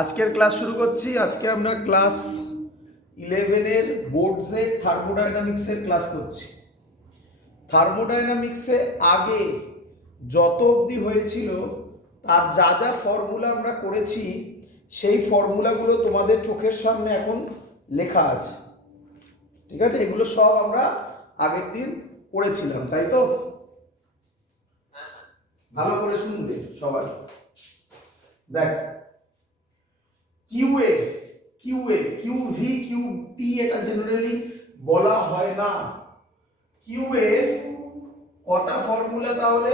আজকের ক্লাস শুরু করছি। আজকে আমরা ক্লাস 11-এর বোর্ডসের থার্মোডাইনামিক্সের ক্লাস করছি। থার্মোডাইনামিক্সে আগে যত অবধি হয়েছিল তার যা যা ফর্মুলা আমরা করেছি সেই ফর্মুলাগুলো তোমাদের চোখের সামনে এখন লেখা আছে। ঠিক আছে, এগুলো সব আমরা আগের দিন করেছিলাম, তাই তো? ভালো করে শুনবে সবাই। দেখ, কিউএ কিউএ কিউভি কিউপি এটা জেনারেলি বলা হয় না। কিউএ কটা ফর্মুলা? তাহলে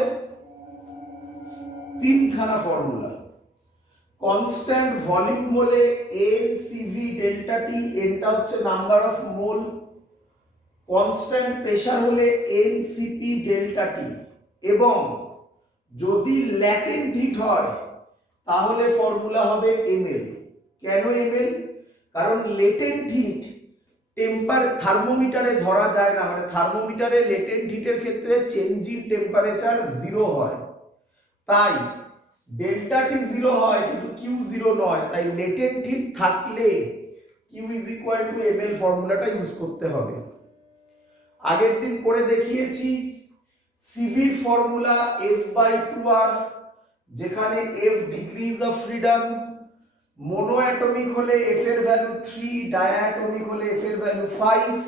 তিনখানা ফর্মুলা। কনস্ট্যান্ট ভলিউম হলে এন সিভি ডেল্টা টি, এনটা হচ্ছে number of mole. Constant pressure হলে এন সিপি ডেল্টা টি, এবং যদি ল্যাটেন্ট হিট হয় তাহলে ফর্মুলা হবে এমএল। কেন এমএল? কারণ লেটেন্ট হিট থার্মোমিটারে ধরা যায় না, মানে থার্মোমিটারে লেটেন্ট হিটের ক্ষেত্রে চেঞ্জ ইন টেম্পারেচার 0 হয়, তাই ডেল্টা টি 0 হয় কিন্তু কিউ 0 নয়, তাই লেটেন্ট হিট থাকলে Q is equal to ML ফর্মুলাটা ইউজ করতে হবে। আগের দিন করে দেখিয়েছি সিভির ফর্মুলা F/2R, যেখানে F degrees of freedom. Mono atomic হলে F এর ভ্যালু 3, ডায়াটমিক হলে F এর ভ্যালু 5,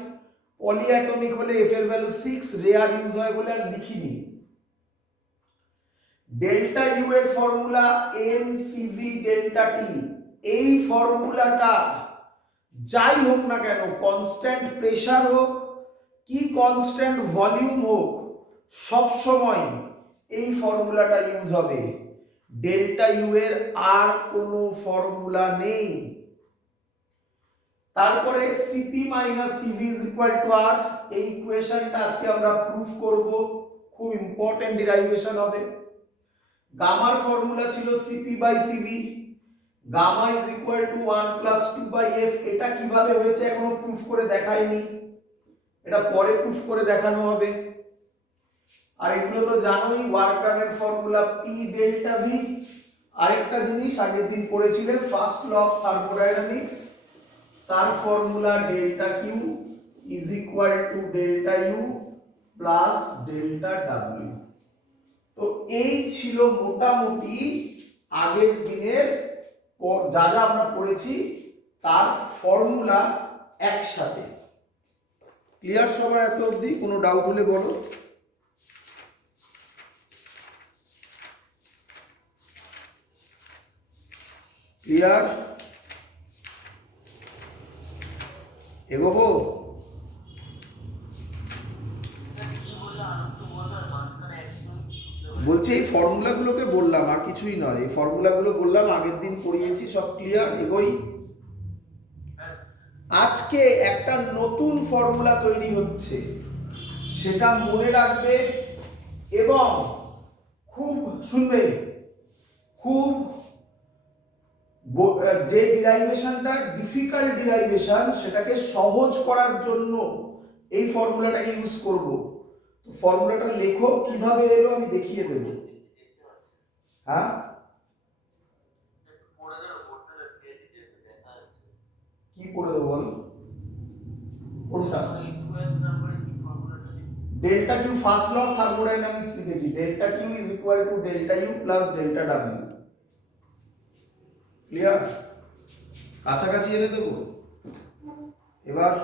পলি অ্যাটমিক হলে F এর ভ্যালু 6। রেয়ার ইউজ হয় বলে আর লিখিনি। ডেল্টা ইউ এর ফর্মুলা NCV ডেল্টা টি। এই ফর্মুলাটা যাই হোক না কেন, কনস্ট্যান্ট প্রেসার হোক কি কনস্ট্যান্ট ভলিউম হোক, সব সময় এই ফর্মুলাটা ইউজ হবে। ডেল্টা ইউ এর আর কোনো ফর্মুলা নেই। তারপরে CP minus CV is equal to R, এই ইকুয়েশনটা আজকে আমরা প্রুফ করব, খুব ইম্পর্টেন্ট ডেরিভেশন হবে। গামার ফর্মুলা ছিল CP by CV, gamma is equal to 1 plus 2 by F. এটা কিভাবে হয়েছে এখনো প্রুফ করে দেখাইনি, এটা পরে প্রুফ করে দেখানো হবে। আর এগুলো তো জানোই, ওয়ার্ক ডানের ফর্মুলা পি ডেল্টা ভি। আরেকটা জিনিস আগের দিন পড়েছিলেন, ফার্স্ট ল অফ থার্মোডাইনামিক্স, তার formula delta Q is equal to delta U plus delta W. তো এই ছিল মোটামুটি আগের দিনের যা যা আমরা পড়েছি তার ফর্মুলা একসাথে। ক্লিয়ার সবার এত অবধি? কোনো ডাউট হলে বলো। ক্লিয়ার? এগোবো? বলছি এই ফর্মুলাগুলোকে বললাম, আর কিছুই নয়, এই ফর্মুলাগুলো বললাম, আগের দিন পড়িয়েছি, সব ক্লিয়ার? এগোই। আজকে একটা নতুন ফর্মুলা তৈরি হচ্ছে, সেটা মনে রাখবে এবং খুব শুনবে। খুব যে ডিরাইভেশনটা ডিফিকাল্ট ডিরাইভেশন, সেটাকে সহজ করার জন্য এই ফর্মুলাটাকে ইউজ করব। তো ফর্মুলাটা লেখো, কিভাবে এলো আমি দেখিয়ে দেব। হ্যাঁ, কি করে দেবো বলো? কোনটা? Delta Q, first law of thermodynamics লিখেছি, delta Q is equal to delta U plus delta W. Clear? কাছাকাছি এনে দেবো এবার।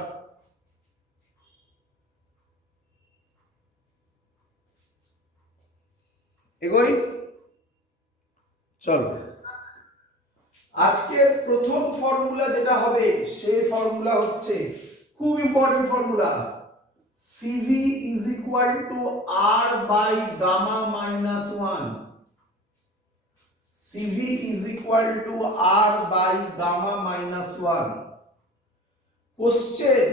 এগোই, চলো। আজকের প্রথম ফর্মুলা যেটা হবে, সেই ফর্মুলা হচ্ছে খুব important formula, CV is equal to R by gamma minus 1। CV is equal to R by gamma minus 1। Question,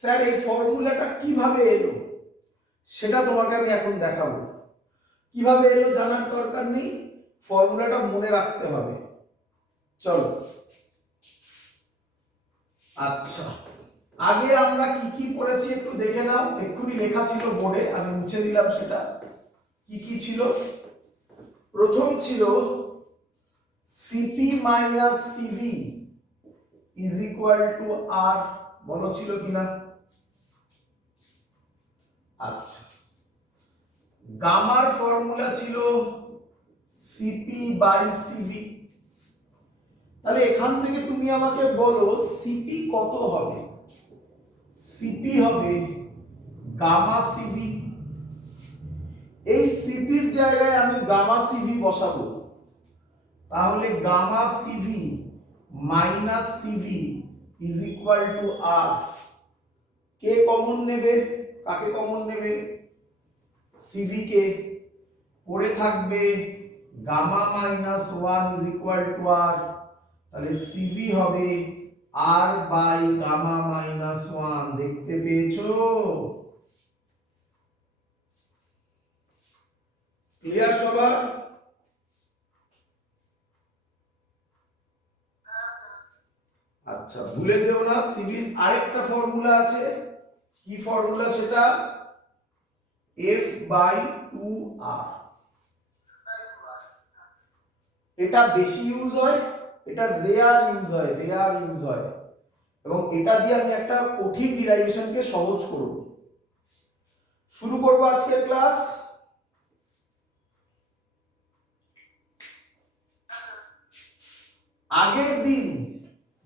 sir এই ফর্মুলাটা কিভাবে এলো সেটা তোমাকে আমি এখন দেখাবো। কিভাবে এলো জানার দরকার নেই, ফর্মুলাটা মনে রাখতে হবে। চলো। আচ্ছা, আগে আমরা কি কি পড়েছি একটু দেখে নাও। এক্ষুনি লেখা ছিল বোর্ডে, আমি মুছে দিলাম সেটা। কি কি ছিল? প্রথম ছিল CP minus CV is equal to R, বলো ছিল কিনা? আচ্ছা, গামার ফর্মুলা ছিল সিপি বাই সিভি। তাহলে এখান থেকে তুমি আমাকে বলো সিপি কত হবে? সিপি হবে গামা সিভি। এই সিপির জায়গায় আমি গামা সিভি বসাবো, তাহলে gamma CV minus CV is equal to R. কে কমন নেবে? কাকে কমন নেবে? সিভি কে। পড়ে থাকবে gamma minus 1 is equal to R. তাহলে সিভি হবে আর বাই গামা মাইনাস 1। দেখতে পেয়েছো? ক্লিয়ার সবার? আচ্ছা, ভুলে যেও না সিভির আরেকটা ফর্মুলা আছে। কি ফর্মুলা সেটা? F by 2r। এটা বেশি ইউজ হয়, এটা রেয়ার ইউজ হয়, এবং এটা দিয়ে আমি একটা কঠিন ডিরাইভেশনকে সহজ করব। শুরু করব আজকের ক্লাস। আগের দিন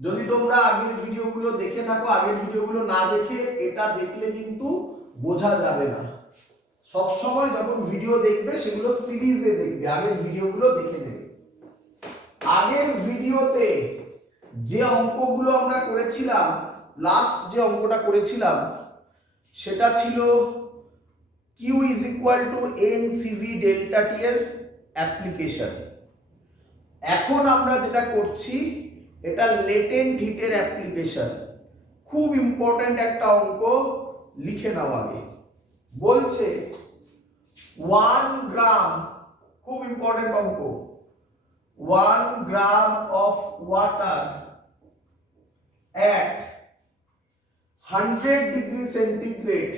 যদি তোমরা আগের ভিডিওগুলো দেখে থাকো, আগের ভিডিওগুলো না দেখে এটা দেখলে কিন্তু বোঝা যাবে না। সব সময় যখন ভিডিও দেখবে সেগুলো সিরিজে দেখবে, আগের ভিডিওগুলো দেখে নেবে। আগের ভিডিওতে যে অঙ্কগুলো আমরা করেছিলাম, লাস্ট যে অঙ্কটা করেছিলাম সেটা ছিল Q is equal to N CV delta T এর অ্যাপ্লিকেশন। এখন আমরা যেটা করছি এটা লেটেন্ট হিটের অ্যাপ্লিকেশন। খুব ইম্পর্টেন্ট একটা অঙ্ক, লিখে নাও আগে। বলছে 1 গ্রাম, খুব ইম্পর্টেন্ট অঙ্ক, 1 gram of water at 100 degree centigrade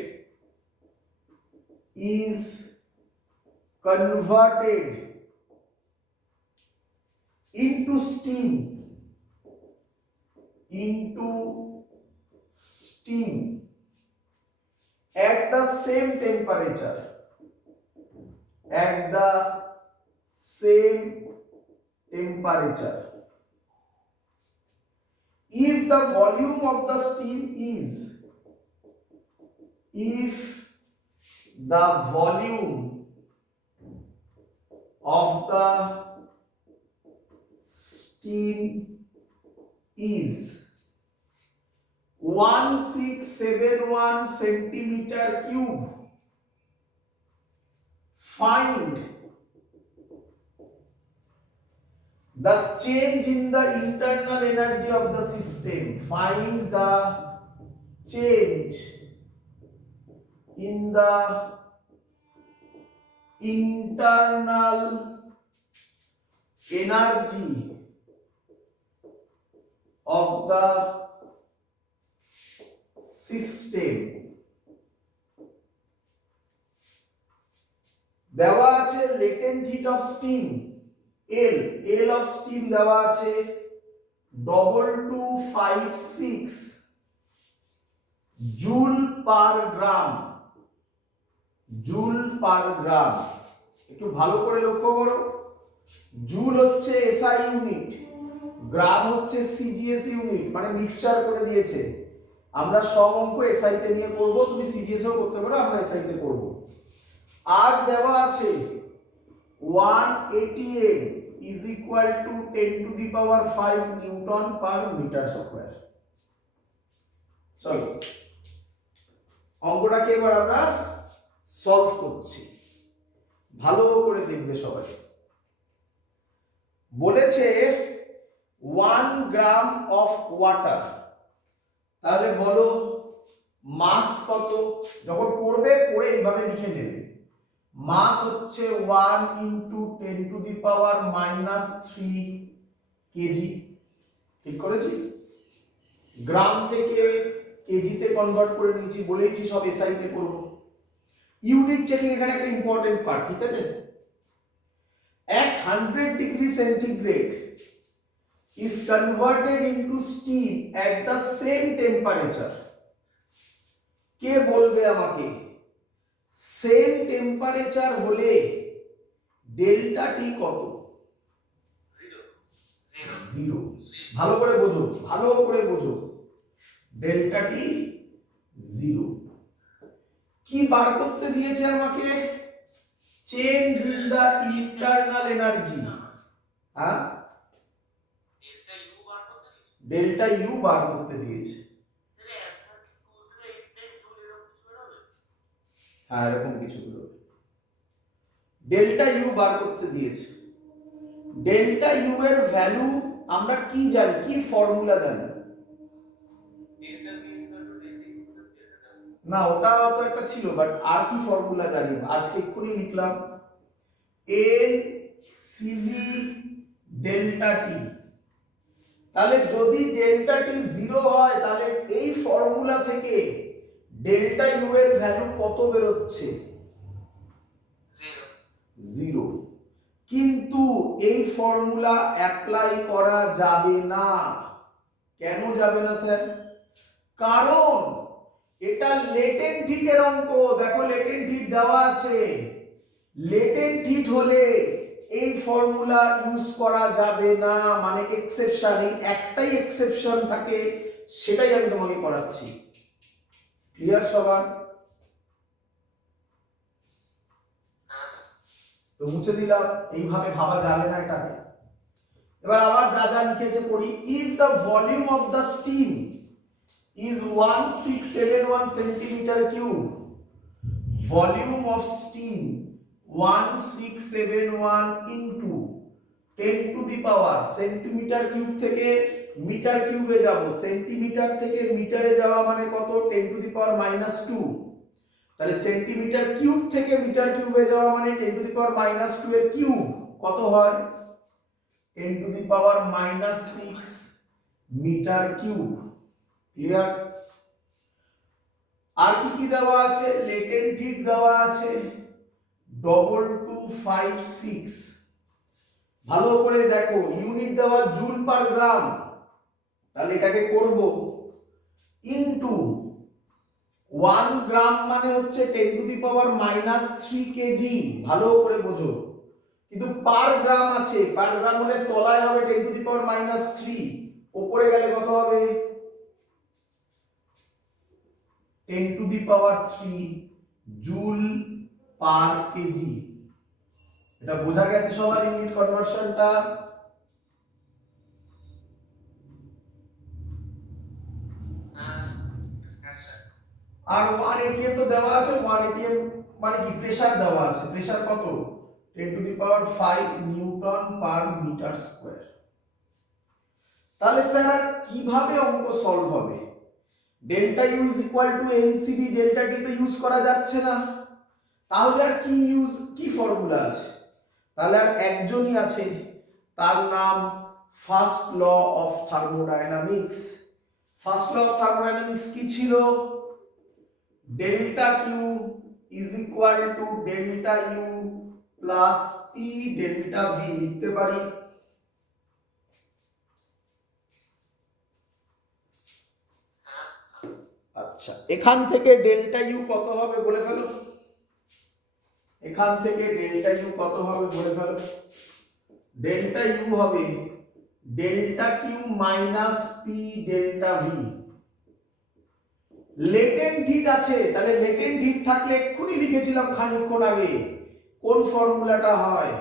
is converted into steam at the same temperature, if the volume of the steam is is 1671 centimeter cube, find the change in the internal energy of the system. Find the change in the internal energy of the system. দেওয়া আছে latent heat of steam L of steam দেওয়া আছে 2256 joule per গ্রাম। একটু ভালো করে লক্ষ্য করো, joule হচ্ছে এসআই ইউনিট, গ্রাম হচ্ছে সিজিএস ইউনিট, মানে মিক্সচার করে দিয়েছে। আমরা সব অঙ্ক এসআই তে নিয়ে করব, তুমি সিজিএস এও করতে পারো, আমরা এসআই তে করব। আর দেওয়া আছে 180 is equal to 10 to the power 5 Newton per meter square। চলো অঙ্কটাকে এবার আমরা সলভ করছি, ভালো করে দেখবে সবাই। বলেছে 1 গ্রাম অফ ওয়াটার, তাহলে বলো মাস কত? যখন পড়বে পড়ে এইভাবে লিখে নেবে। মাস হচ্ছে 1 into 10 to the power minus 3 KG. ঠিক করেছি? গ্রাম থেকে কেজিতে কনভার্ট করে নিয়েছি, বলেইছি সব এসআই তে করব। ইউনিট চেকিং এখানে একটা ইম্পর্টেন্ট পার্ট, ঠিক আছে? 1 100 degree centigrade is converted into steam at the same temperature, কে বলবে আমাকে সেম টেম্পারেচার হলে ডেল্টা টি কত? জিরো। ভালো করে বোঝো, ভালো করে বোঝো, ডেল্টা টি জিরো। কি বার করতে দিয়েছে আমাকে? Change in the internal energy. হ্যাঁ, ডেল্টা ইউ বার করতে দিয়েছে। হ্যাঁ, এরকম কিছু বেরোবে। ডেল্টা ইউ বার করতে দিয়েছে। ডেল্টা ইউ এর ভ্যালু আমরা কি জানি, কি ফর্মুলা জানি? না, ওটা তো একটা ছিল, বাট আর কি ফর্মুলা জানি? আজকে এক্ষুনি লিখলাম এন সিভি ডেল্টা টি। তাহলে যদি ডেল্টা টি জিরো হয় তাহলে এই ফর্মুলা থেকে ডেল্টা ইউ এর ভ্যালু কত বেরোচ্ছে? জিরো। কিন্তু এই ফর্মুলা অ্যাপ্লাই করা যাবে না। কেন যাবে না স্যার? কারণ এটা লেটেন্ট হিটের অঙ্ক। দেখো লেটেন্ট হিট দেওয়া আছে। লেটেন্ট হিট হলে এই ফর্মুলা ইউজ করা যাবে না, মানে এক্সেপশন। এই একটাই এক্সেপশন থাকে, সেটাই আমি তোমাকে করাচ্ছি। ক্লিয়ার সবার? তো মুছে দিলাম, এইভাবে ভাবা যাবে না এটাকে। এবার আবার যা যা লিখেছে পড়ি। If the volume of the steam is 1671 centimeter cube, volume of steam 1671 into 10 to the power, centimetre cube থেকে মিটার কিউবে যাব, সেন্টিমিটার থেকে মিটারে যাওয়া মানে কত? 10 to the power -2। তাহলে সেন্টিমিটার কিউব থেকে মিটার কিউবে যাওয়া মানে 10 to the power -2 এর কিউব কত হয়? 10 to the power -6 metre cube. Clear? আর কি কি দেওয়া আছে? লেটেন্ট হিট দেওয়া আছে 2256। ভালো করে দেখো, ইউনিট দেওয়া জুল পার গ্রাম। তাহলে এটাকে করব ইনটু 1 গ্রাম মানে হচ্ছে 10 টু দি পাওয়ার -3 কেজি। ভালো করে বোঝো, কিন্তু পার গ্রাম আছে। পার গ্রাম হলে তলায় হবে 10 টু দি পাওয়ার -3, উপরে গেলে কত হবে? 10 to the power 3 joule per KG. এটা বোঝা গেছে সবার ইউনিট কনভার্সনটা? আর 1 atm তো দেওয়া আছে। 1 atm মানে কি? প্রেসার দেওয়া আছে। প্রেসার কত? 10 to the power 5 newton per metre square. তাহলে স্যার আর কিভাবে অঙ্ক সলভ হবে? Delta U is equal to NCV delta T তো ইউজ করা যাচ্ছে না। তাহলে আর কি ফর্মুলা আছে? তাহলে আর একজনই আছে, তার নাম first law of thermodynamics. First law of thermodynamics কি ছিল? Delta Q is equal to delta U plus P delta V লিখতে পারি। আচ্ছা, এখান থেকে ডেল্টা ইউ কত হবে বলে ফেলো। এখান থেকে ডেল্টা ইউ কত হবে বলে ফেলো। ডেল্টা ইউ হবে delta Q minus P delta V. Latent heat আছে, তাহলে লেটেন্ট হিট থাকলে এক্ষুনি লিখেছিলাম খানিকক্ষণ আগে কোন ফর্মুলাটা হয়?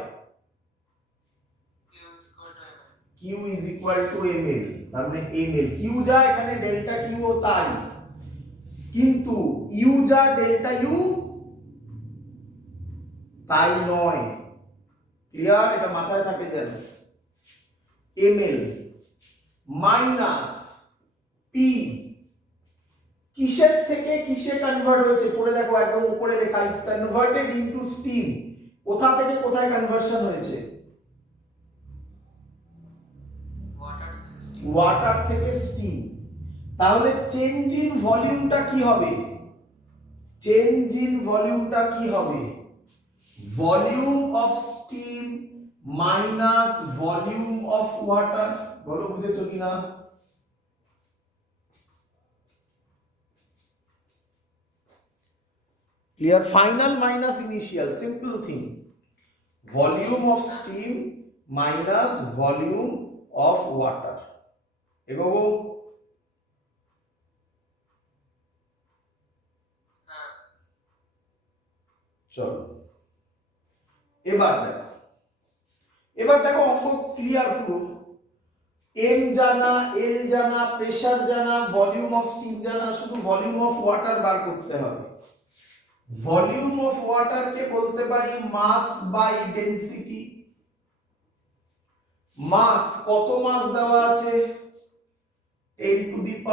Q is equal to ml। তার মানে ml কিউ যা, এখানে ডেল্টা কিউ ও তাই, কিন্তু ইউ যা ডেল্টা ইউ তাই নয়। ক্লিয়ার? এটা মাথায় থাকে যেন। ml মাইনাস পি কিসের থেকে কিসে কনভার্ট হয়েছে পড়ে দেখো, একদম উপরে লেখা ইজ কনভার্টেড ইনটু স্টিম। কোথা থেকে কোথায় কনভার্সন হয়েছে? ওয়াটার থেকে স্টিম। তাহলে চেঞ্জ ইন ভলিউমটা কি হবে? চেঞ্জ ইন ভলিউমটা কি হবে? Volume of steam minus volume of water. বলো বুঝেছো কিনা? Clear? Final minus initial, simple thing. Volume of steam minus volume of water. এগোবো? চলো এবার দেখো অঙ্ক ক্লিয়ার পুরো। এম জানা, এল জানা, প্রেসার জানা, ভলিউম অফ স্টিম জানা, শুধু ভলিউম অফ ওয়াটার বার করতে হবে। ভলিউম অফ ওয়াটার কে বলতে পারি মাস বাই ডেনসিটি। মাস, কত মাস দেওয়া আছে? 10⁻³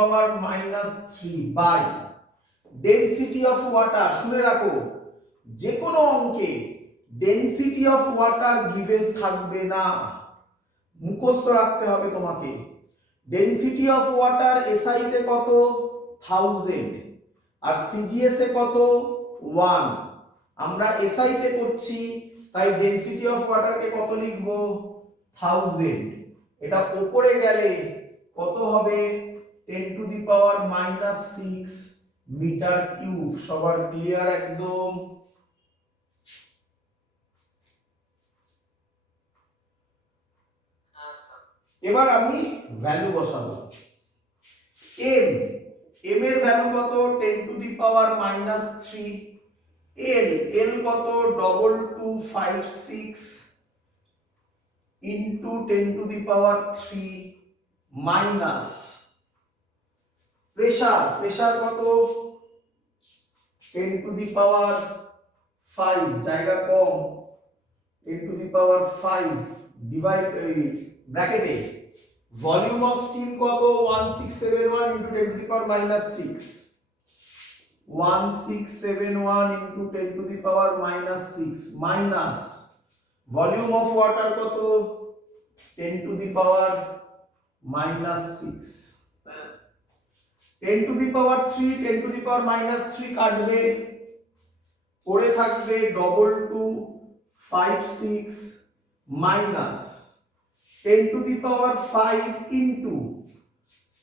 বাই ডেনসিটি অফ ওয়াটার। শুনে রাখো, যে কোনো অঙ্কে ডেনসিটি অফ ওয়াটার গিভেন থাকবে না, মুখস্থ রাখতে হবে তোমাকে। ডেনসিটি অফ ওয়াটার এসআই তে কত? 1000, আর সিজিএস এ কত? 1। আমরা এসআই তে করছি, তাই ডেনসিটি অফ ওয়াটার কে কত লিখবো? 1000। এটা উপরে গেলে কত হবে? 10⁻⁻6 মিটার কিউব। সবার ক্লিয়ার একদম? এবার আমি ভ্যালু বসাবো। এম এর ভ্যালু কত? 10⁻³ এল কত? 2256 ইন্টু 10⁻³ মাইনাস প্রেসার কত? 10⁻5, জায়গা কম, 10⁻5 ডিভাইড ব্র্যাকেটে। ভলিউম অফ স্টিম কত? 1671 into 10⁻6, 1671 into 10⁻6 minus volume of water কত? 10⁻6, 10⁻3 10⁻³ কাটবে, পড়ে থাকবে 2256 মাইনাস 10⁻5 ইন্টু,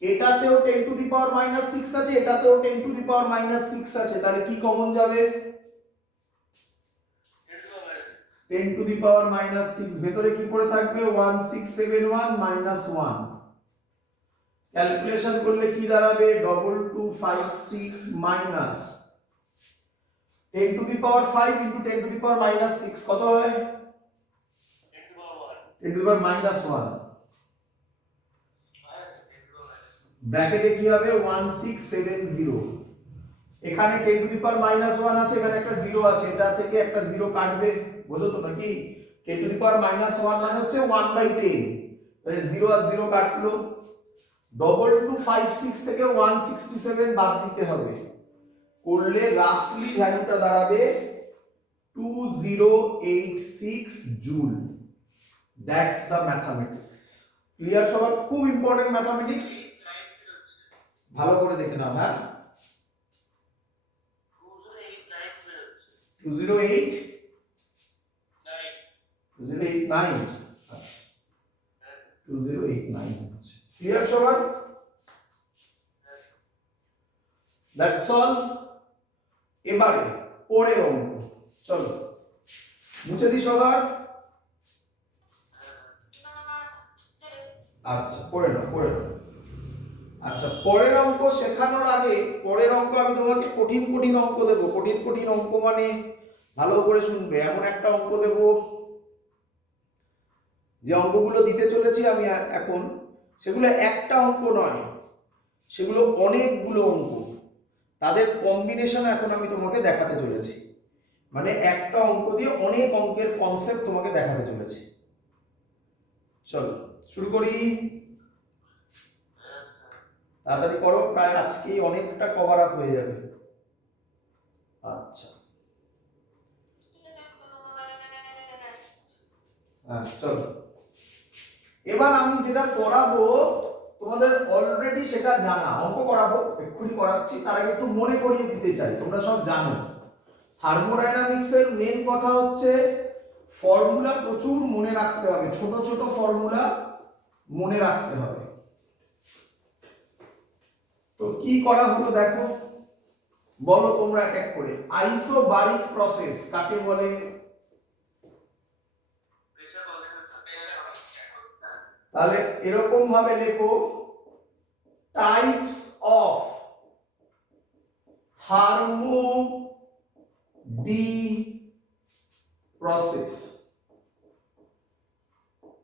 এটাতেও 10⁻6 আছে, এটাতেও 10⁻6 আছে, তাহলে কি কমন যাবে? 10⁻6। ভেতরে কি পড়ে থাকবে? 1671 মাইনাস 1। ক্যালকুলেশন করলে কি দাঁড়াবে? 2256 মাইনাস 10⁻5 ইন্টু 10⁻6 কত হয়? 10⁻1। ব্র্যাকেটে কি হবে? 1670। এখানে 10⁻1 আছে, এখানে একটা 0 আছে, এটা থেকে একটা 0 কাটবে, বুঝো তো নাকি? 10⁻1 মানে হচ্ছে 1/10, তাহলে 0 আর 0 কাটলো। 2256 থেকে 167 বাদ দিতে হবে, করলে রাফলি ভ্যালুটা দাঁড়াবে 2086 joule. That's the mathematics. Clear সবার? খুব ইম্পর্টেন্ট ম্যাথমেটিক্স, ভালো করে দেখে নাও। হ্যাঁ, 2089। 2089 ক্লিয়ার সবার? That's all. এবারে পরের অঙ্ক, চলো মুছে দিই সবার। আচ্ছা পড়ে নাও। আচ্ছা, পরের অঙ্ক শেখানোর আগে, পরের অঙ্ক আমি তোমাকে কঠিন অঙ্ক দেব। কঠিন অঙ্ক মানে ভালো করে শুনবে, এমন একটা অঙ্ক দেব, যে অঙ্কগুলো দিতে চলেছি আমি এখন, সেগুলো একটা অঙ্ক নয়, সেগুলো অনেকগুলো অঙ্ক, তাদের কম্বিনেশন এখন আমি তোমাকে দেখাতে চলেছি। মানে একটা অঙ্ক দিয়ে অনেক অঙ্কের কনসেপ্ট তোমাকে দেখাতে চলেছি। চলো শুরু করি। তাড়াতাড়ি করো, প্রায় আজকেই অনেকটা কভার আপ হয়ে যাবে। আচ্ছা চলো, এবার আমি যেটা পড়াবো তোমাদের অলরেডি সেটা জানা। অঙ্ক করাবো, এক্ষুনি করাচ্ছি, তার আগে একটু মনে করিয়ে দিতে চাই, তোমরা সব জানো। থার্মোডাইনামিক্স এর মেন কথা হচ্ছে ফর্মুলা প্রচুর মনে রাখতে হবে, ছোট ছোট ফর্মুলা মনে রাখতে হবে। তো কি করা হলো দেখো, বলো তোমরা এক এক করে। আইসোবারিক প্রসেস কাকে বলে? তাহলে এরকম ভাবে লেখো, types of thermo D process.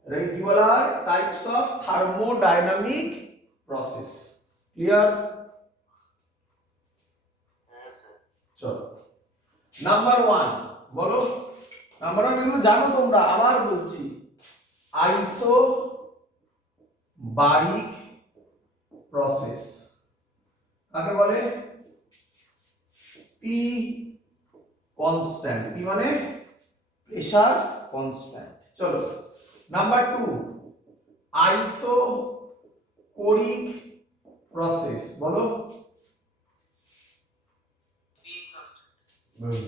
এটাকে কি বলা হয়? Types of thermodynamic process. Clear? চলো নাম্বার 1 বলো। নাম্বার 1 এগুলো জানো তোমরা, আবার বলছি। আইসোবারিক প্রসেস কাকে বলে? P constant. পি মানে প্রেসার কনস্ট্যান্ট। চলো নাম্বার 2 আইসোকোরিক প্রসেস বলো।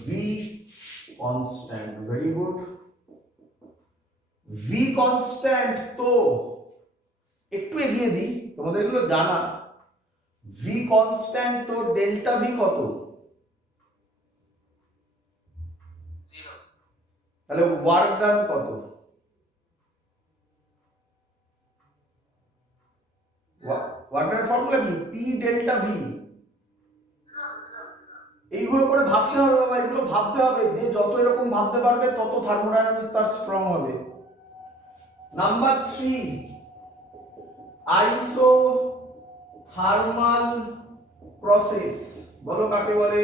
V constant. Very good. V constant তো একটু এগিয়ে দিই, তোমাদের এগুলো জানা। ভি কনস্ট্যান্ট তো ডেল্টা ভি কত? তাহলে ওয়ার্ক ডান কত? ওয়ার্ক ডান ফর্মুলা কি? P delta V. এইগুলো করে ভাবতে হবে বাবা, এগুলো ভাবতে হবে। যে যত এরকম ভাবতে পারবে তত থার্মোডাইনামিক্স তার স্ট্রং হবে। নাম্বার 3 আইসোথার্মাল প্রসেস বলো কাকে বলে?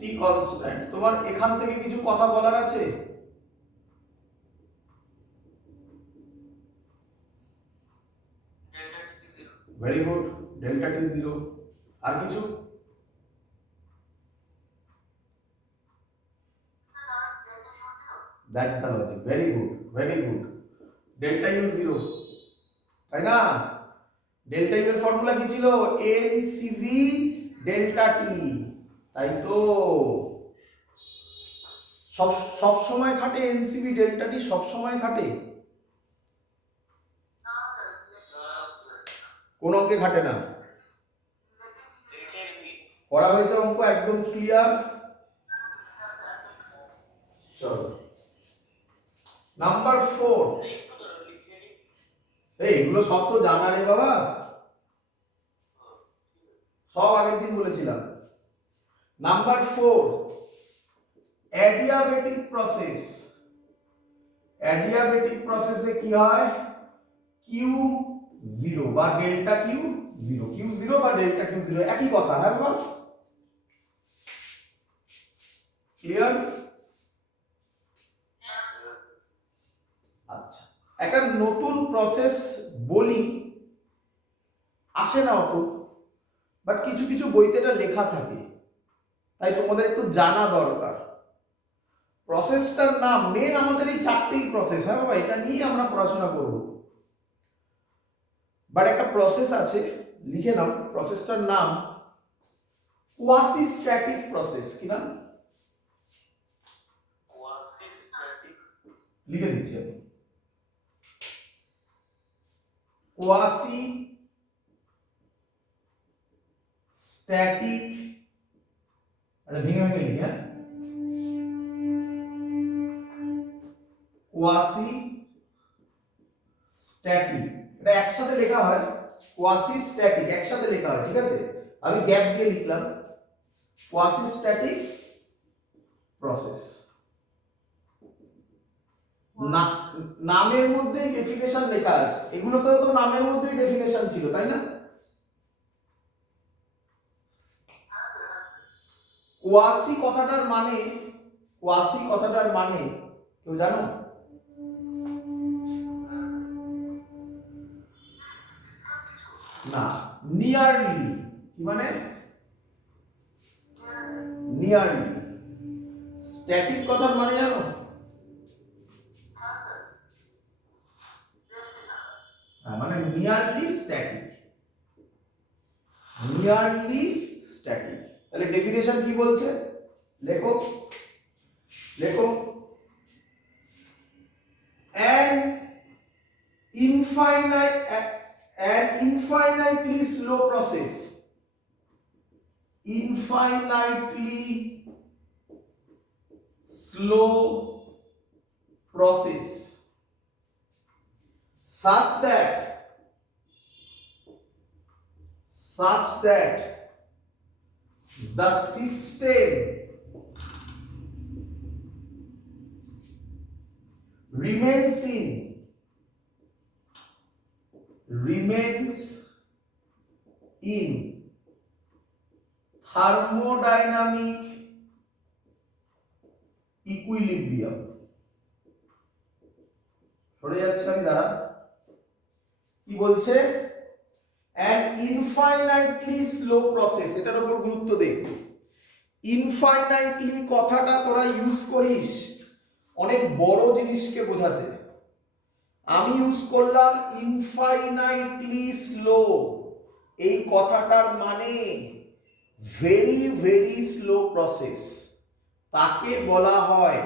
টি কনস্ট্যান্ট। তোমার এখান থেকে কিছু কথা বলার আছে? Very good. ডেল্টা টি 0। আর কিছু? That's the logic. Very good, very good. Delta U 0, তাই না? ডেল্টা ইউ এর ফর্মুলা কি ছিল? এনসিভি ডেল্টা টি, তাই তো? সব সময় খাটে এনসিভি ডেল্টা টি? সব সময় খাটে? কোন অঙ্কে খাটে না? করা হয়েছে অঙ্ক একদম ক্লিয়ার। চলো নাম্বার 4। এইগুলো সব তো জানা রে বাবা, সব আগের দিন বলেছিলাম। Number 4 adiabatic process. অ্যাডিয়াবেটিক প্রসেসে কি হয়? কিউ 0 বা ডেল্টা কিউ 0। কিউ 0 বা ডেল্টা কিউ 0 একই কথা। হ্যাঁ বল? ক্লিয়ার? আচ্ছা, একটা নতুন প্রসেস বলি, আসে না অত, বাট কিছু কিছু বইতে এটা লেখা থাকে, তাই তোমাদের একটু জানা দরকার। প্রসেসটার নাম, মেন আমাদের এই 4টেই প্রসেস। হ্যাঁ বাবা, এটা নিয়ে আমরা পড়াশোনা করব। বাট একটা প্রসেস আছে, লিখে নাও। প্রসেসটার নাম কোয়াসি স্ট্যাটিক প্রসেস। কি নাম? লিখে দিচ্ছি আমি। Quasi static. আচ্ছা ভেঙে ভেঙে লিখি। হ্যাঁ, কোয়াসি স্ট্যাটিক, এটা একসাথে লেখা হয়। কোয়াসি স্ট্যাটিক একসাথে লেখা হয়, ঠিক আছে? আমি গ্যাপ দিয়ে লিখলাম কোয়াসি স্ট্যাটিক প্রসেস। না, নামের মধ্যেই ডেফিনেশন লেখা আছে। এগুলোতেও তো নামের মধ্যেই ডেফিনেশন ছিল, তাই না? কোয়াসি কথাটার মানে, কোয়াসি কথাটার মানে কেউ জানো? না, নিয়ারলি। কি মানে? নিয়ারলি। স্ট্যাটিক কথার মানে জানো? মানে নিয়ারলি স্ট্যাটিক। Nearly static. তাহলে ডেফিনেশন কি বলছে লেখো। দেখো an infinitely slow process, infinitely slow process such that the system remains in thermodynamic equilibrium. সরে যাচ্ছে আমি, দাঁড়া, কি বলছে? an infinitely slow process, এটার উপর গুরুত্ব দে। ইনফাইনাইটলি কথাটা তোরা ইউজ করিস অনেক বড় জিনিসকে বোঝাতে, আমি ইউজ করলাম ইনফাইনাইটলি স্লো। এই কথাটার মানে ভেরি ভেরি স্লো প্রসেস, তাকে বলা হয়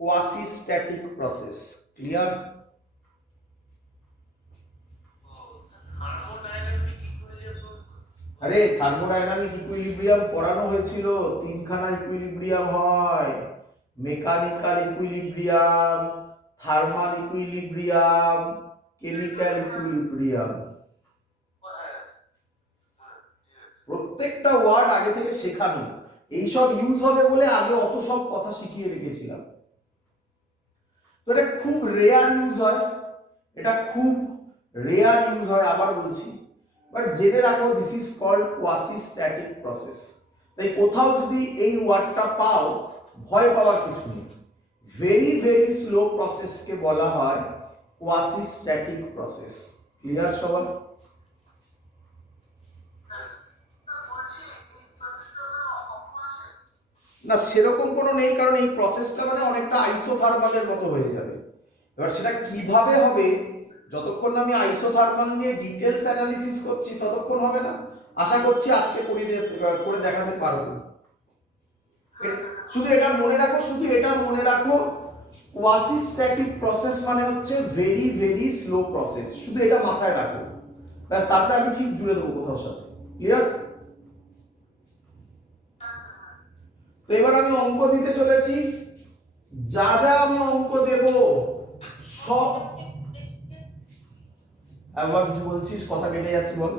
কোয়াসি স্ট্যাটিক প্রসেস। ক্লিয়ার? আরে থার্মোডাইনামিক ইকুইলিব্রিয়াম পড়ানো হয়েছিল, তিনখানা ইকুইলিব্রিয়াম হয়, mechanical equilibrium, thermal equilibrium, chemical equilibrium. প্রত্যেকটা ওয়ার্ড আগে থেকে শেখানো, এইসব ইউজ হবে বলে আগে অত সব কথা শিখিয়ে রেখেছিলাম। তো এটা খুব রেয়ার ইউজ হয়, এটা খুব রেয়ার ইউজ হয়, আবার বলছি, বাট জেনে রাখো this is called quasi static process. তাই কোথাও যদি এই ওয়ার্ডটা পাও, ভয় পাওয়ার কিছু নেই। ভেরি ভেরি স্লো প্রসেসকে বলা হয় কোয়াসি স্ট্যাটিক প্রসেস। ক্লিয়ার সবার? না, সেরকম কোনো নেই, কারণ এই প্রসেসটা মানে অনেকটা আইসোথার্মালের মতো হয়ে যাবে। এবার সেটা কিভাবে হবে, যতক্ষণ আমি আইসোথার্মাল নিয়ে ডিটেলস অ্যানালিসিস করছি ততক্ষণ হবে না। আশা করছি আজকে করে দেখাতে পারবো। শুধু এটা মনে রাখো, কোয়াসি স্ট্যাটিক প্রসেস মানে হচ্ছে ভেরি ভেরি স্লো প্রসেস। শুধু এটা মাথায় রাখো, ব্যাস, তারপরে আমি ঠিক জুড়ে দেবো কোথাও সাথে। ক্লিয়ার? তো এবার আমি অঙ্ক দিতে চলেছি। যা যা আমি অঙ্ক দেব সব, একবার কিছু বলছিস, কথা কেটে যাচ্ছে, বল।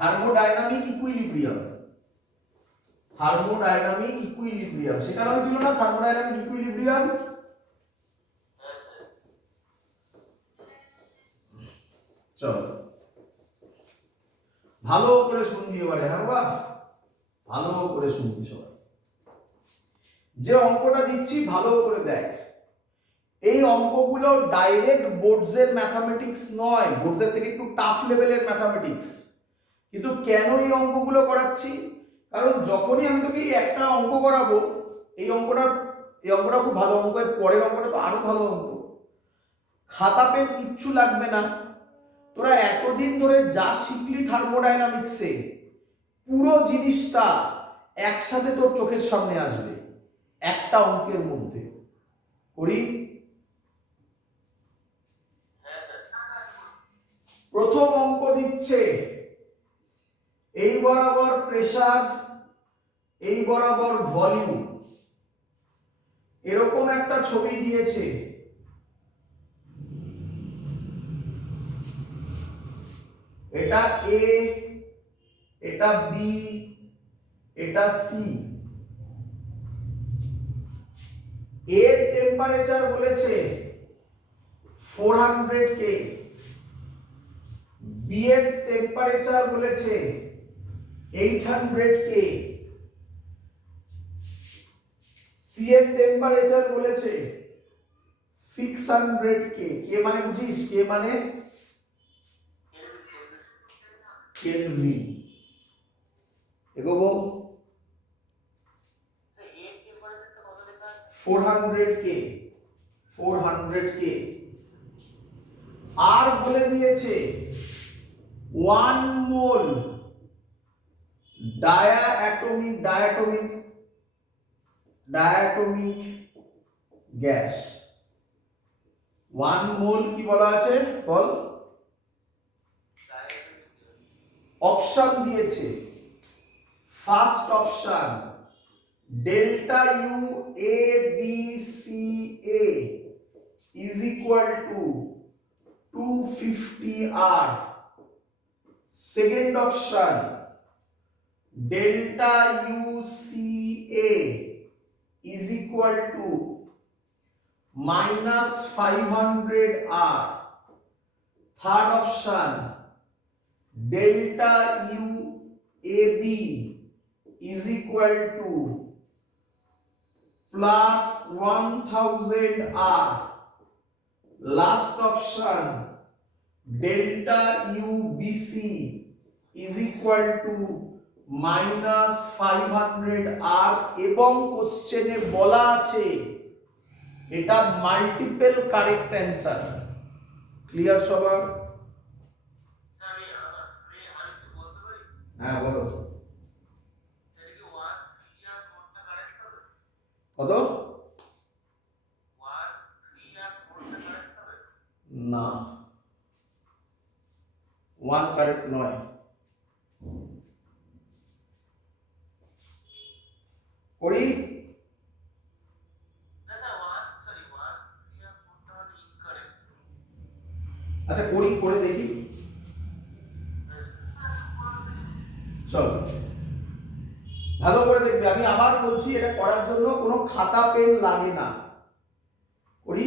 থার্মোডাইনামিক ইকুইলিব্রিয়াম, থার্মোডাইনামিক ইকুইলিব্রিয়াম শেখানো হয়েছিল না? Thermodynamic equilibrium. চলো ভালো করে শুনবি এবারে, হ্যাঁ বাবা, ভালো করে শুনবি সবাই। যে অঙ্কটা দিচ্ছি ভালো করে দেখ। এই অঙ্কগুলো ডাইরেক্ট বোর্ডসের ম্যাথামেটিক্স নয়, বোর্ডসের থেকে একটু টাফ লেভেলের ম্যাথামেটিক্স। কিন্তু কেন এই অঙ্কগুলো করাচ্ছি? কারণ যখনই আমি তোকে একটা অঙ্ক করাবো, এই অঙ্কটা খুব ভালো অঙ্ক, এর পরের অঙ্কটা তো আরো ভালো অঙ্ক। খাতা পেন কিচ্ছু লাগবে না, তোরা এতদিন ধরে যা শিখলি থার্মোডাইনামিক্সে, পুরো জিনিসটা একসাথে তোর চোখের সামনে আসবে একটা অঙ্কের মধ্যে। করি? প্রথম অঙ্ক দিচ্ছে, এই বরাবর প্রেসার, এই বরাবর ভলিউম, এরকম একটা ছবি দিয়েছে। এটা এ, এটা বি, এটা সি। এর টেম্পারেচার বলেছে 400 কে, বি এর টেম্পারেচার বলেছে 800 কে, সি এর টেম্পারেচার বলেছে 600 কে। কে মানে বুঝিস? কে মানে কেলভিন। এগোবো। 400 কে, 400 কে। আর বলে দিয়েছে 1 মোল ডায়াটমিক গ্যাস 1 মোল কি বলা আছে বল, অপশন দিয়েছে first option delta U A B C A is equal to 250 R, second option delta UCA is equal to minus 500 R, third option delta UAB is equal to plus 1000 R, last option delta UBC is equal to minus 500 R এবং কোশ্চেনে বলা আছে এটা multiple correct answer. Clear সবার? হ্যাঁ বলো কত? না 1 কারেক্ট নয়, করি আচ্ছা করি করে দেখি, চলো ভালো করে দেখবে। আমি আবার বলছি এটা করার জন্য কোনো খাতা পেন লাগে না, করি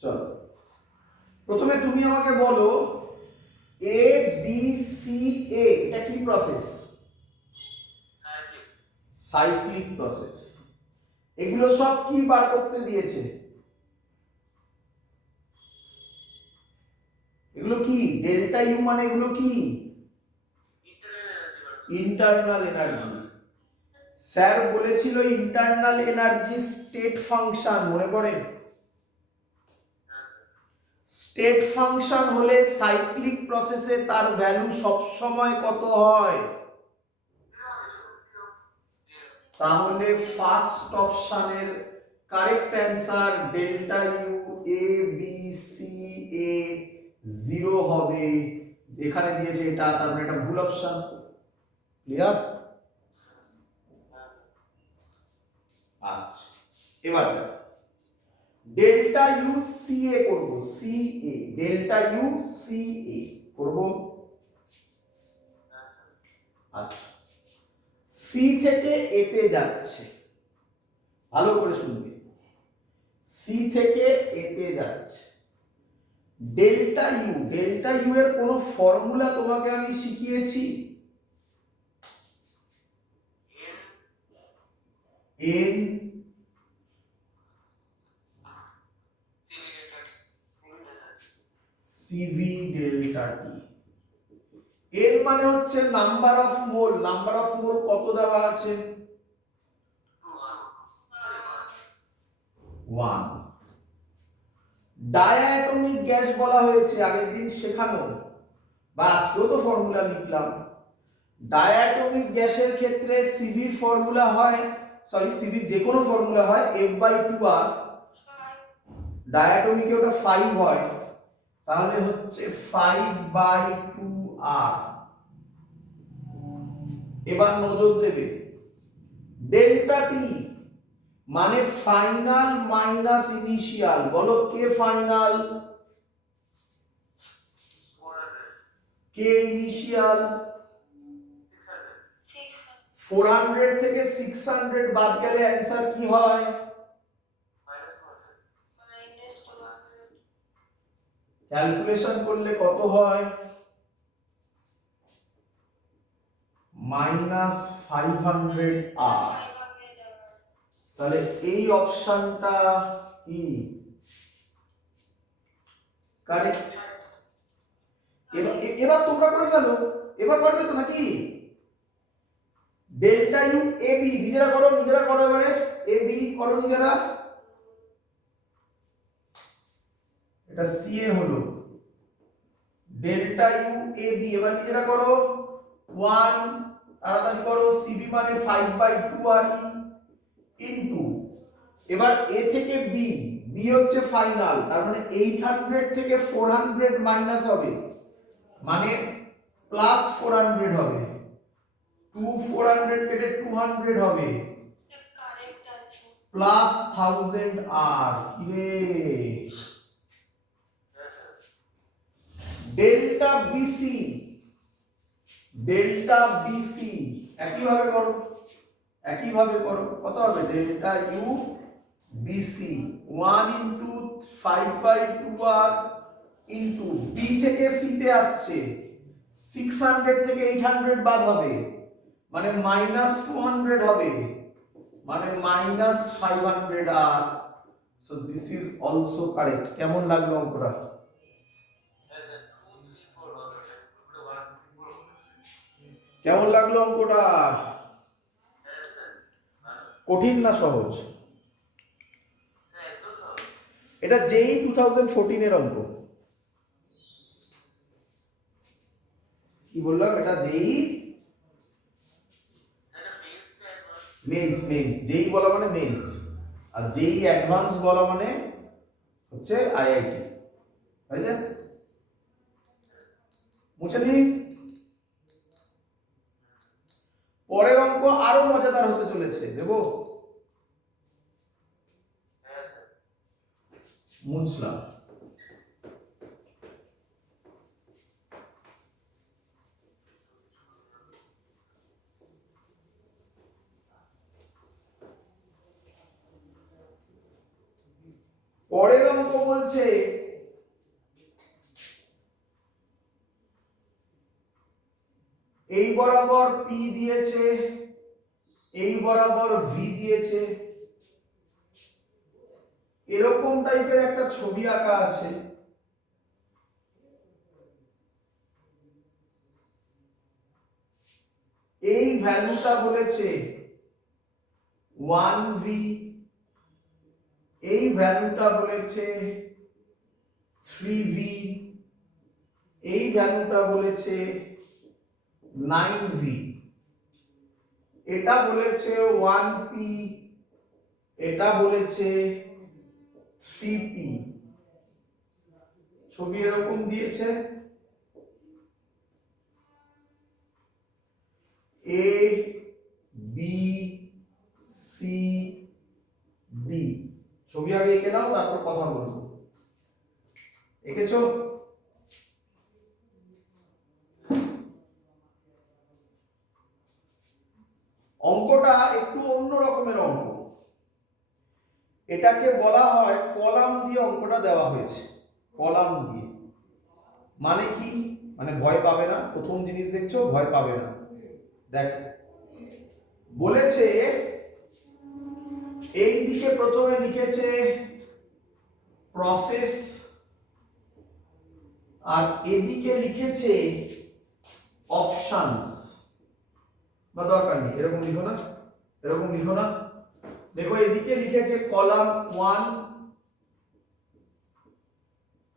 চলো। প্রথমে তুমি আমাকে বলো এ বি সি এ এটা কি প্রসেস? Cyclic process. এগুলো সব কি বার করতে দিয়েছে? এগুলো কি ডেল্টা ইউ মানে এগুলো কি ইন্টারনাল এনার্জি। স্যার বলেছিল ইন্টারনাল এনার্জি স্টেট ফাংশন, মনে পড়ে? স্টেট ফাংশন হলে সাইক্লিক প্রসেসে তার ভ্যালু সব সময় কত হয়? তাহলে ফার্স্ট অপশনের correct answer delta U A B C এ 0 হবে। এখানে দিয়েছে এটা, তার মানে এটা ভুল অপশন। ক্লিয়ার? আচ্ছা এবার দেখো ডেল্টা ইউ সি এ করব, C A delta U C A করব। আচ্ছা সি থেকে এ তে যাচ্ছে, ভালো করে শুনবে, সি থেকে এ তে যাচ্ছে। ডেল্টা ইউ এর কোনো ফর্মুলা তোমাকে আমি শিখিয়েছি? N CV delta T. এর মানে হচ্ছে number of mole. Number of mole কত দেওয়া আছে? 1। ডায়াটমিক গ্যাস বলা হয়েছে, আগের দিন শেখানো বা আজকেও তো ফর্মুলা লিখলাম। ডায়াটমিক গ্যাসের ক্ষেত্রে সিভির ফর্মুলা হয়, সরি সিভির যে কোনো ফর্মুলা হয় F/2R। ডায়াটমিকে ওটা 5 হয়, তাহলে হচ্ছে 5/2R। এবার নজর দেবে ডেল্টা টি মানে ফাইনাল মাইনাস ইনিশিয়াল। বলো কে ফাইনাল কে ইনিশিয়াল? 400 থেকে 600 বাদ গেলে অ্যান্সার কি হয়? ক্যালকুলেশন করলে কত হয়? -500R। তাহলে এই অপশনটা কি কারেক্ট? এবার তোমরা করে ফেলো, এবার পারবে তো নাকি? ডেল্টা ইউ এ বি নিজেরা করো এবারে এ বি করো নিজেরা। এটা সি এ হলো ডেল্টা ইউ এ বি, এবার নিজেরা করো 1, তাড়াতাড়ি করো, সিবি মানে 5/2 আর ইনটু, এবার এ থেকে বি, বি হচ্ছে ফাইনাল, তার মানে 800 থেকে 400 মাইনাস হবে, মানে প্লাস 400 হবে, 400 কেটে 200 হবে, প্লাস 1000 আর কি রে, ডেল্টা বিসি, ডেল্টা বিসি একইভাবে করো, একইভাবে করো, কত হবে delta you BC 1 into 5/2 R into B থেকে সি তে আসছে, 600 থেকে 800 বাদ হবে, মানে মাইনাস 200 হবে, মানে minus 500 R, so this is also correct. কেমন লাগলো অঙ্কটা? কেমন লাগলো অঙ্কটা? কঠিন না সহজ? এটা যেই 2014 এর অঙ্ক, কি বললাম, এটা যেই মেন্স, মেন্স যেই বলা মানে মেন্স, আর যেই অ্যাডভান্স বলা মানে হচ্ছে আইআইটি, হয়েছে? মুছে দিই। পরের অঙ্ক আরো মজাদার হতে চলেছে, দেবো? মুছলাম। পরের অঙ্ক বলছে এই বরাবর পি দিয়েছে, এই বরাবর ভি দিয়েছে, এরকম টাইপের একটা ছবি আঁকা আছে, এই ভ্যালুটা বলেছে 1v, এই ভ্যালুটা বলেছে 3v, এই ভ্যালুটা বলেছে 9v, এটা বলেছে 1p, এটা বলেছে 3p, ছবি এরকম দিয়েছে, a b c d, ছবি আগে এঁকে নাও, তারপর কথা বলবো। এঁকেছো? অঙ্কটা একটু অন্য রকমের অঙ্ক, এটাকে বলা হয় কলাম দিয়ে অঙ্কটা দেওয়া হয়েছে, কলাম দিয়ে। মানে কি? মানে ভয় পাবে না, প্রথম জিনিস দেখছো ভয় পাবে না। দেখ, বলেছে এই দিকে প্রথমে লিখেছে প্রসেস, আর এদিকে লিখেছে অপশনস, বা দরকার নেই এরকম লিখো না, এরকম লিখো না। দেখো এদিকে লিখেছে কলাম 1,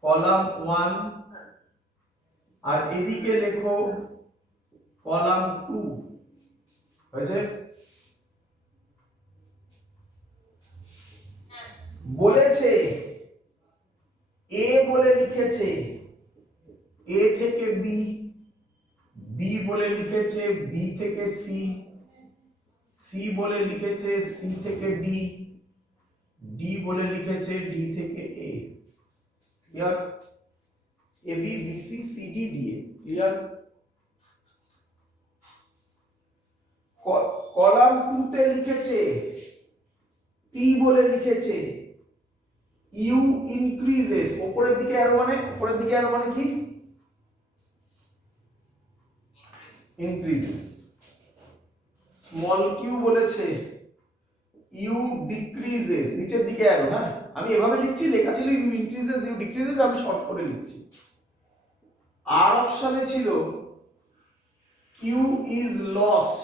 কলাম 1, আর এদিকে লেখো কলাম 2, হয়েছে? বলেছে এ বলে লিখেছে এ থেকে বি, বি বলে লিখেছে বি থেকে সি, সি বলে লিখেছে সি থেকে ডি, ডি বলে লিখেছে ডি থেকে A. Clear? A B B C C D D A. Clear? Column 2 তে লিখেছে পি বলে লিখেছে ইউ ইনক্রিজেস, উপরের দিকে অ্যারো মানে, উপরের দিকে অ্যারো মানে কি? ইনক্রিজেস। স্মল কিউ বলেছে ইউ ডিক্রিজেস, নিচের দিকে অ্যারো, হ্যাঁ আমি এভাবে লিখছি, লেখা ছিল ইউ ইনক্রিজেস ইউ ডিক্রিজেস, আমি শর্ট করে লিখছি। আর অপশনে ছিল কিউ ইজ লস্ট,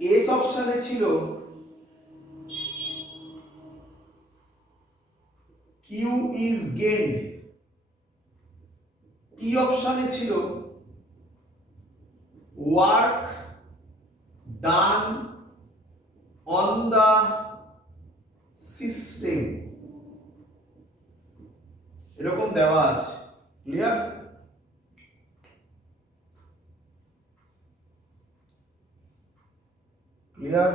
এস অপশনে ছিল কিউ ইজ গেইনড, ই অপশনে ছিল work done on the system, এরকম দেওয়া আছে। ক্লিয়ার? ক্লিয়ার?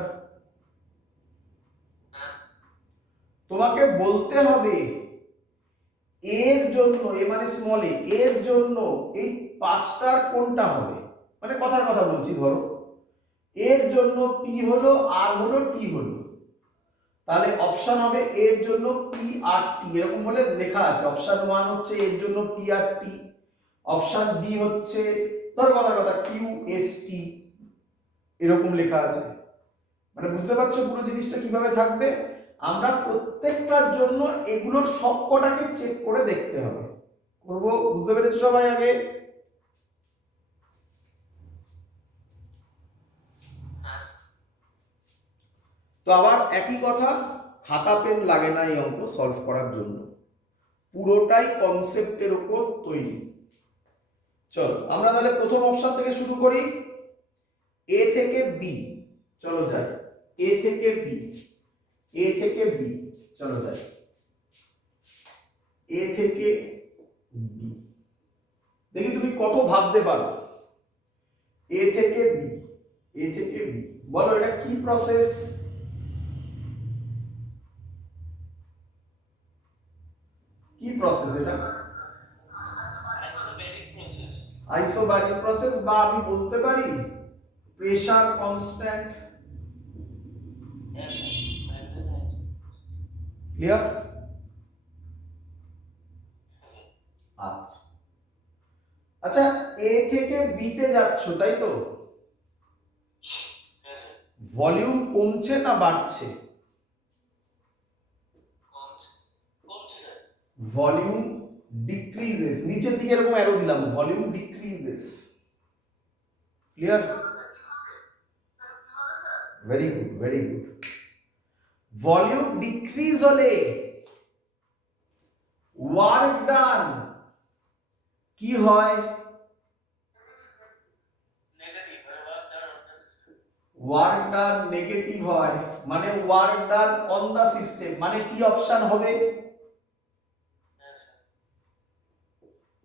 তোমাকে বলতে হবে এর জন্য, এ মানে স্মল এ, এর জন্য এই পাঁচটার কোনটা হবে, মানে কথার কথা বলছি, ধরো এর জন্য পি হলো, আর হলো, টি হলো, তাহলে অপশন হবে এর জন্য পি আর টি, এরকম বলে লেখা আছে। অপশন 1 হচ্ছে এর জন্য পি আর টি, অপশন বি হচ্ছে ধরো কথার কথা কিউ এস টি, এরকম লেখা আছে। মানে বুঝতে পারছো পুরো জিনিসটা কিভাবে থাকবে? আমরা প্রত্যেকটার জন্য এগুলোর সবকটাকে চেক করে দেখতে হবে। করব, বুঝতে পেরেছো সবাই আগে? তো আবার একই কথা, খাতা পেন লাগে না এই অঙ্ক সলভ করার জন্য, পুরোটাই কনসেপ্টের উপর তৈরি। চলো আমরা তাহলে প্রথম অপশন থেকে শুরু করি, এ থেকে বি। চলো যাই, এ থেকে বি, এ থেকে বি, চলো যাই, এ থেকে বি। দেখি তুমি কত ভাবতে পারো। এ থেকে বি, এ থেকে বি, বলো এটা কি প্রসেস? কি প্রসেস এটা? আইসোবারিক প্রসেস, বা আমি বলতে পারি প্রেসার কনস্ট্যান্ট। ক্লিয়ার? আচ্ছা আচ্ছা, এ থেকে বি তে যাচ্ছ তাই তো? ভলিউম কমছে না বাড়ছে? ভলিউম ডিক্রিজেস, নিচের দিকে এরকম অ্যারো দিলাম, volume decreases. Clear? Very good, very good. Volume decrease হলে ওয়ার্ক ডান কি হয়? ওয়ার্ক ডান নেগেটিভ হয়, মানে work done on the system, মানে টি অপশন হবে।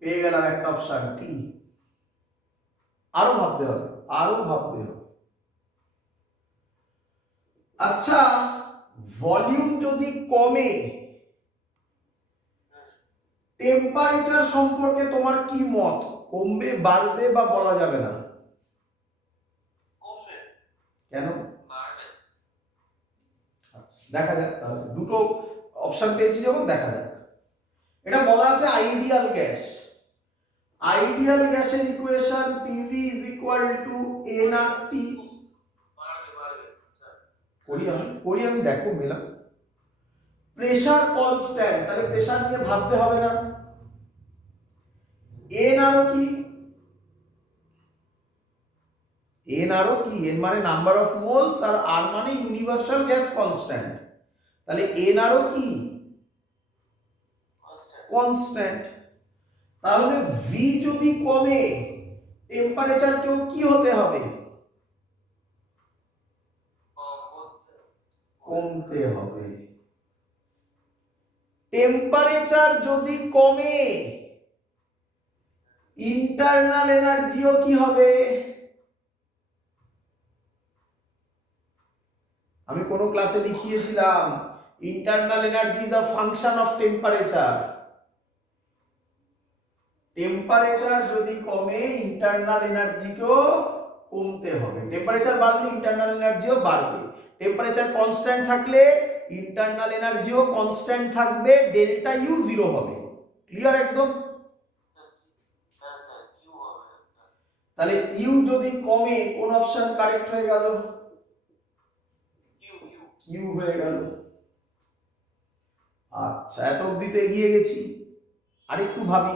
পেয়ে গেলাম একটা অপশন টি। আরো ভাবতে হবে, আরো ভাবতে হবে। আচ্ছা, ভলিউম যদি কমে, টেম্পারেচার সম্পর্কে তোমার কি মত? কমবে, বাড়বে, বা বলা যাবে না? কেন? দেখা যাক, তাহলে দুটো অপশন পেয়েছি যখন, দেখা যাক। এটা বলা আছে আইডিয়াল গ্যাস, আইডিয়াল গ্যাসের equation PV is equal to N R T. করি আমি দেখো মেলা। প্রেসার কনস্ট্যান্ট, তাহলে প্রেসার নিয়ে ভাবতে হবে না। এন আর কি? এন আর কি? এন মানে number of moles, R R মানে ইউনিভার্সাল গ্যাস কনস্ট্যান্ট। তাহলে এন আর কি? কনস্ট্যান্ট। তাহলে ভি যদি কমে, টেম্পারেচারকেও কি হতে হবে? কমতে হবে। টেম্পারেচার যদি কমে, ইন্টারনাল এনার্জিও কি হবে? আমি কোন ক্লাসে লিখিয়েছিলাম internal energy is a function of temperature. Temperature যদি কমে, ইন্টারনাল এনার্জিকেও কমতে হবে। টেম্পারেচার বাড়লে ইন্টারনাল এনার্জিও বাড়বে। টেম্পারেচার কনস্ট্যান্ট থাকলে ইন্টারনাল এনার্জিও কনস্ট্যান্ট থাকবে, ডেল্টা ইউ জিরো হবে। ক্লিয়ার একদম? তাহলে ইউ যদি কমে, কোন অপশন কারেক্ট হয়ে গেল? কিউ হয়ে গেল। আচ্ছা, এত অবধিতে এগিয়ে গেছি, আরেকটু ভাবি।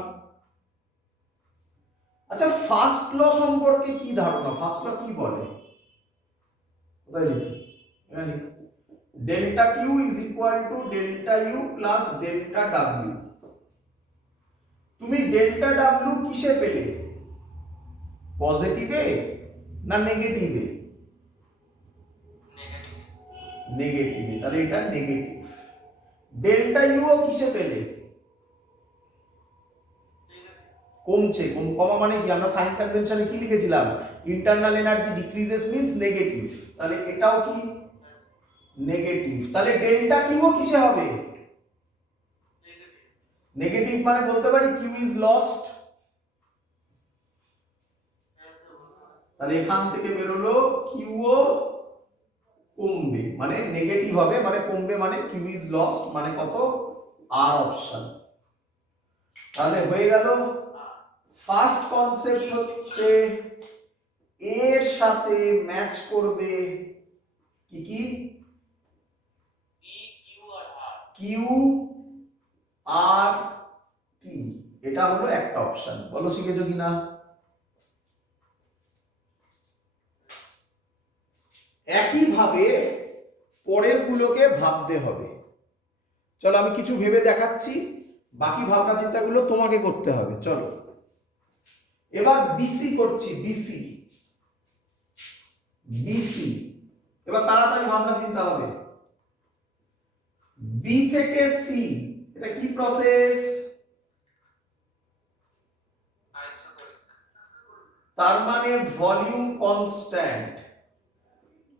আচ্ছা, ফার্স্ট ল সম্পর্কে কি ধারণা? ফার্স্ট ল কি বলে? কোথায় লিখি? এখানে delta Q is equal to delta U plus delta W. তুমি ডেল্টা ডাব্লিউ কিসে পেলে, পজিটিভে না নেগেটিভে? নেগেটিভে, তাহলে এটা নেগেটিভ। ডেল্টা ইউ কিসে পেলে? কমছে। কমা মানে কি, আমরা সাইন কনভেনশনে কি লিখেছিলাম, internal energy decreases means negative, তাহলে এটাও কি নেগেটিভ। তাহলে ডেল্টা কিউ কিসে হবে? নেগেটিভ, মানে বলতে পারি কিউ ইজ লস্ট। তাহলে এখান থেকে বেরোলো কিউ কমবে, মানে নেগেটিভ হবে, মানে কমবে, মানে কিউ ইজ লস্ট, মানে কত, আর অপশন। তাহলে হয়ে গেল ফার্স্ট কনসেপ্ট হচ্ছে এর সাথে ম্যাচ করবে কি কি, কিউ আর টি, এটা হলো একটা অপশন। বলো শিখেছো কিনা? একইভাবে পরের গুলোকে ভাবতে হবে। চলো আমি কিছু ভেবে দেখাচ্ছি, বাকি ভাবনা চিন্তাগুলো তোমাকে করতে হবে। চলো এবার বিসি করছি, বিসি বিসি। এবার তাড়াতাড়ি ভাবনা চিন্তা হবে। বি থেকে সি, এটা কি প্রসেস? তার মানে ভলিউম কনস্ট্যান্ট।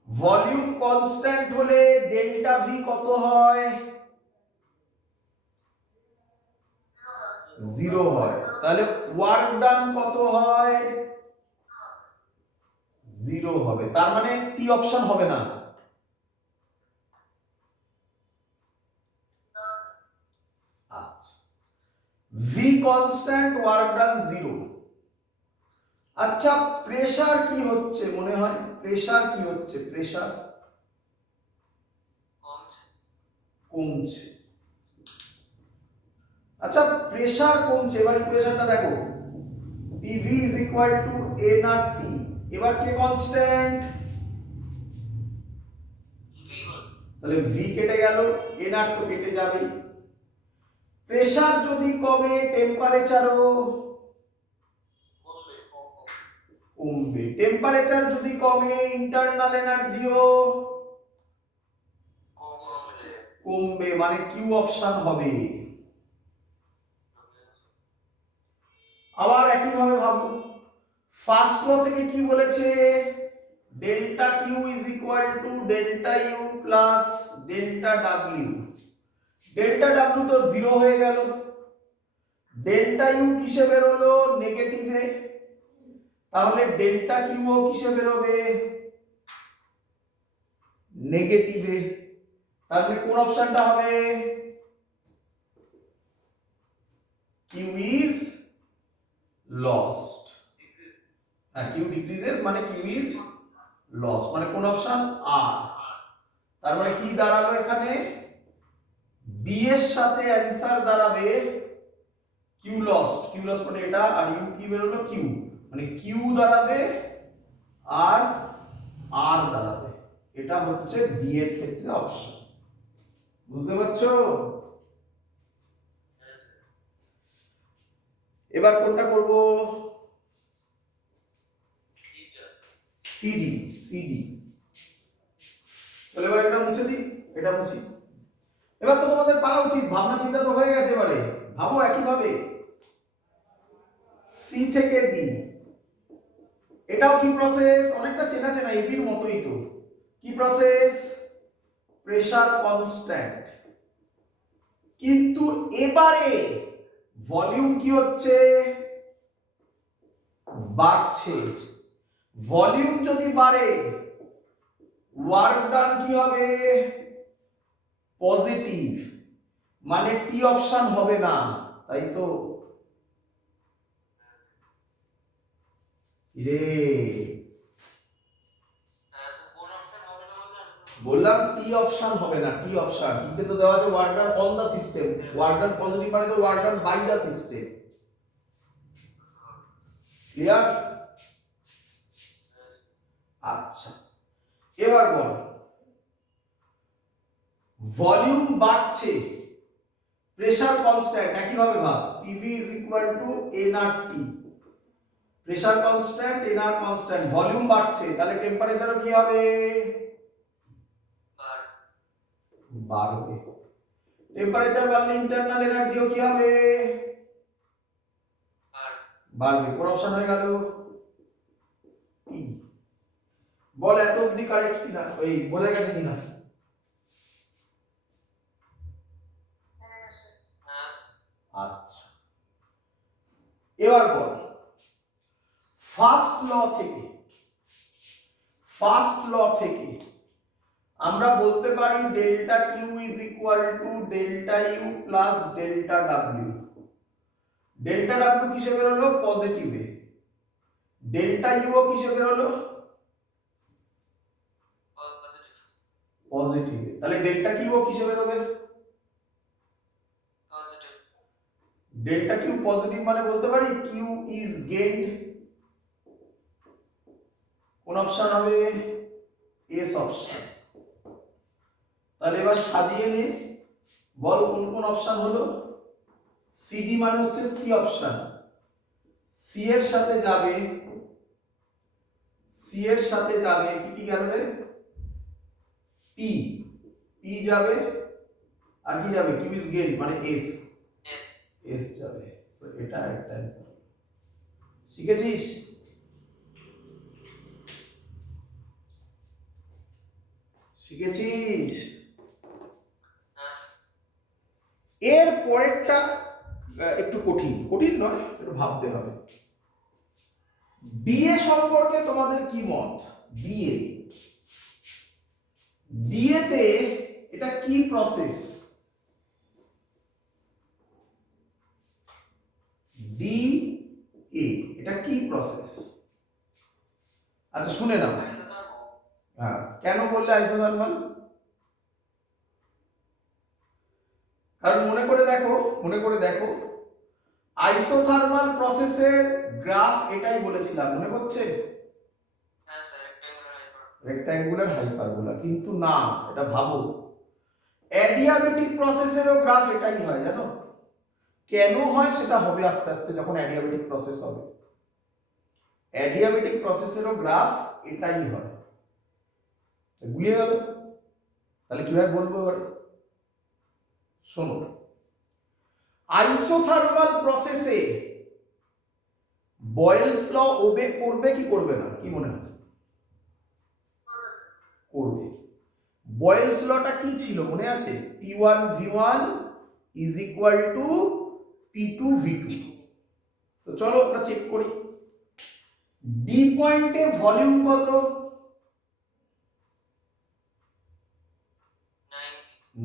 ভলিউম কনস্ট্যান্ট হলে ডেল্টা ভি কত হয়? 0 হয়। তাহলে ওয়ার্ক ডান কত হয়? 0 হবে। তার মানে টি অপশন হবে না। আচ্ছা, ভি কনস্ট্যান্ট, ওয়ার্ক ডান 0। আচ্ছা, প্রেসার কি হচ্ছে মনে হয়? প্রেসার কি হচ্ছে? প্রেসার কমছে। আচ্ছা, প্রেসার কমছে। এবার ইকুয়েশনটা দেখো, PV is equal to N আর T। এবার কে কনস্ট্যান্ট? তাহলে V কেটে গেল, N আর তো কেটে যাবে। প্রেসার যদি কমে টেম্পারেচারও কমবে। টেম্পারেচার যদি কমে ইন্টারনাল এনার্জিও কমবে, মানে কিউ অপশন হবে। আবার একই ভাবে ভাবো, ফার্স্ট ল থেকে কি বলেছে? Delta Q is equal to delta U plus delta W. Delta W তো 0 হয়ে গেল। ডেল্টা ইউ কিসে বেরোলো? নেগেটিভে। তাহলে ডেল্টা কিউ কিসে বেরোবে? নেগেটিভে। তাহলে কোন অপশনটা হবে? Q is lost. হ্যাঁ, কিউ ডিক্রিজেস মানে কিউ ইজ লস, মানে কোন অপশন? আর। তার মানে কি দাঁড়ালো এখানে? বি এর সাথে অ্যানসার দাঁড়াবে কিউ লস্ট। কিউ লস্ট মানে এটা, আর ইউ কি বেরোলো? কিউ, মানে কিউ দাঁড়াবে আর আর দাঁড়াবে। এটা হচ্ছে বি এর ক্ষেত্রে অপশন। বুঝতে পারছো? এবার কোনটা করব? সিডি। সিডি। তাহলে এবার এটা মুছে দিই, এটা মুছি। এবার তো তোমাদের পারা উচিত, ভাবনা চিন্তা তো হয়ে গেছে। এবারে ভাবো একইভাবে সি থেকে ডি, এটাও কি প্রসেস? অনেকটা চেনা চেনা, এবির মতোই তো। কি প্রসেস? Pressure constant. কিন্তু এবারে ভলিউম কি হচ্ছে? বাড়ছে। ভলিউম যদি বাড়ে ওয়ার্ক ডান কি হবে? পজিটিভ, মানে টি অপশন হবে না, তাই তো? রে বললাম টি অপশন হবে না। টি অপশন, টিতে তো দেওয়া আছে work done on the system. Work done positive মানে তো work done by the system. Clear? আচ্ছা, এবার বল, ভলিউম বাড়ছে, প্রেসার কনস্ট্যান্ট। একইভাবে ভাব, P PV is equal to nRT, pressure constant, nR constant, volume বাড়ছে, তাহলে টেম্পারেচারও কি হবে? বাড়বে। টেম্পারেচার বাড়লে ইন্টারনাল এনার্জিও কি হবে? বাড়বে। কোন অপশন হয়ে গেল? ই। বল এত অবধি কারেক্ট কিনা, ওই বোঝা গেছে কিনা? আচ্ছা, এবার বল ফার্স্ট ল থেকে আমরা বলতে পারি delta Q is equal to delta U plus delta W. Delta W কিসে বেরোলো? পজিটিভে। ডেল্টা ইউ ও কিসে বেরোলো? পজিটিভে। তাহলে ডেল্টা কিউ ও কিসে বেরোবে? ডেল্টা কিউ পজিটিভ মানে বলতে পারি কিউ ইজ গেইনড। কোন অপশন হবে? S option. তাহলে এবার সাজিয়ে নে, বল কোন কোন অপশন হলো? সিডি মানে হচ্ছে সি অপশন, সি এর সাথে যাবে কি কি গেল রে? পি, পি যাবে, আর কি যাবে? কিউ ইজ গেইনড মানে এস, এস যাবে। সো এটা একটা অ্যানসার। শিখেছিস? শিখেছিস? এর পরেরটা একটু কঠিন নয়, একটু ভাবতে হবে। বিএ সম্পর্কে তোমাদের কি মত? বিএ তে এটা কি প্রসেস? ডিএ এটা কি প্রসেস? আচ্ছা শুনে নাও। হ্যাঁ, কেন বললে আইসোথার্মাল? কারণ মনে করে দেখো আইসোথার্মাল প্রসেসের গ্রাফ এটাই বলেছিলাম, মনে পড়ছে? Rectangular hyperbola. কিন্তু না, এটা ভাবো অ্যাডিয়াবেটিক প্রসেসেরও গ্রাফ এটাই হয়, জানো? কেন হয় সেটা হবে আস্তে আস্তে যখন অ্যাডিয়াবেটিক প্রসেস হবে। অ্যাডিয়াবেটিক প্রসেসেরও গ্রাফ এটাই হয়। গুলিয়ে গেল, তাহলে কিভাবে বলবো এবারে? শোনো, আইসোথার্মাল প্রসেসে বয়েলস ল ওবে করবে কি করবে না? কি মনে হয়? করবে। বয়েলস লটা কি ছিল মনে আছে? P1 V1 is equal to P2 V2। তো চলো আমরা চেক করি। ডি পয়েন্টে ভলিউম কত?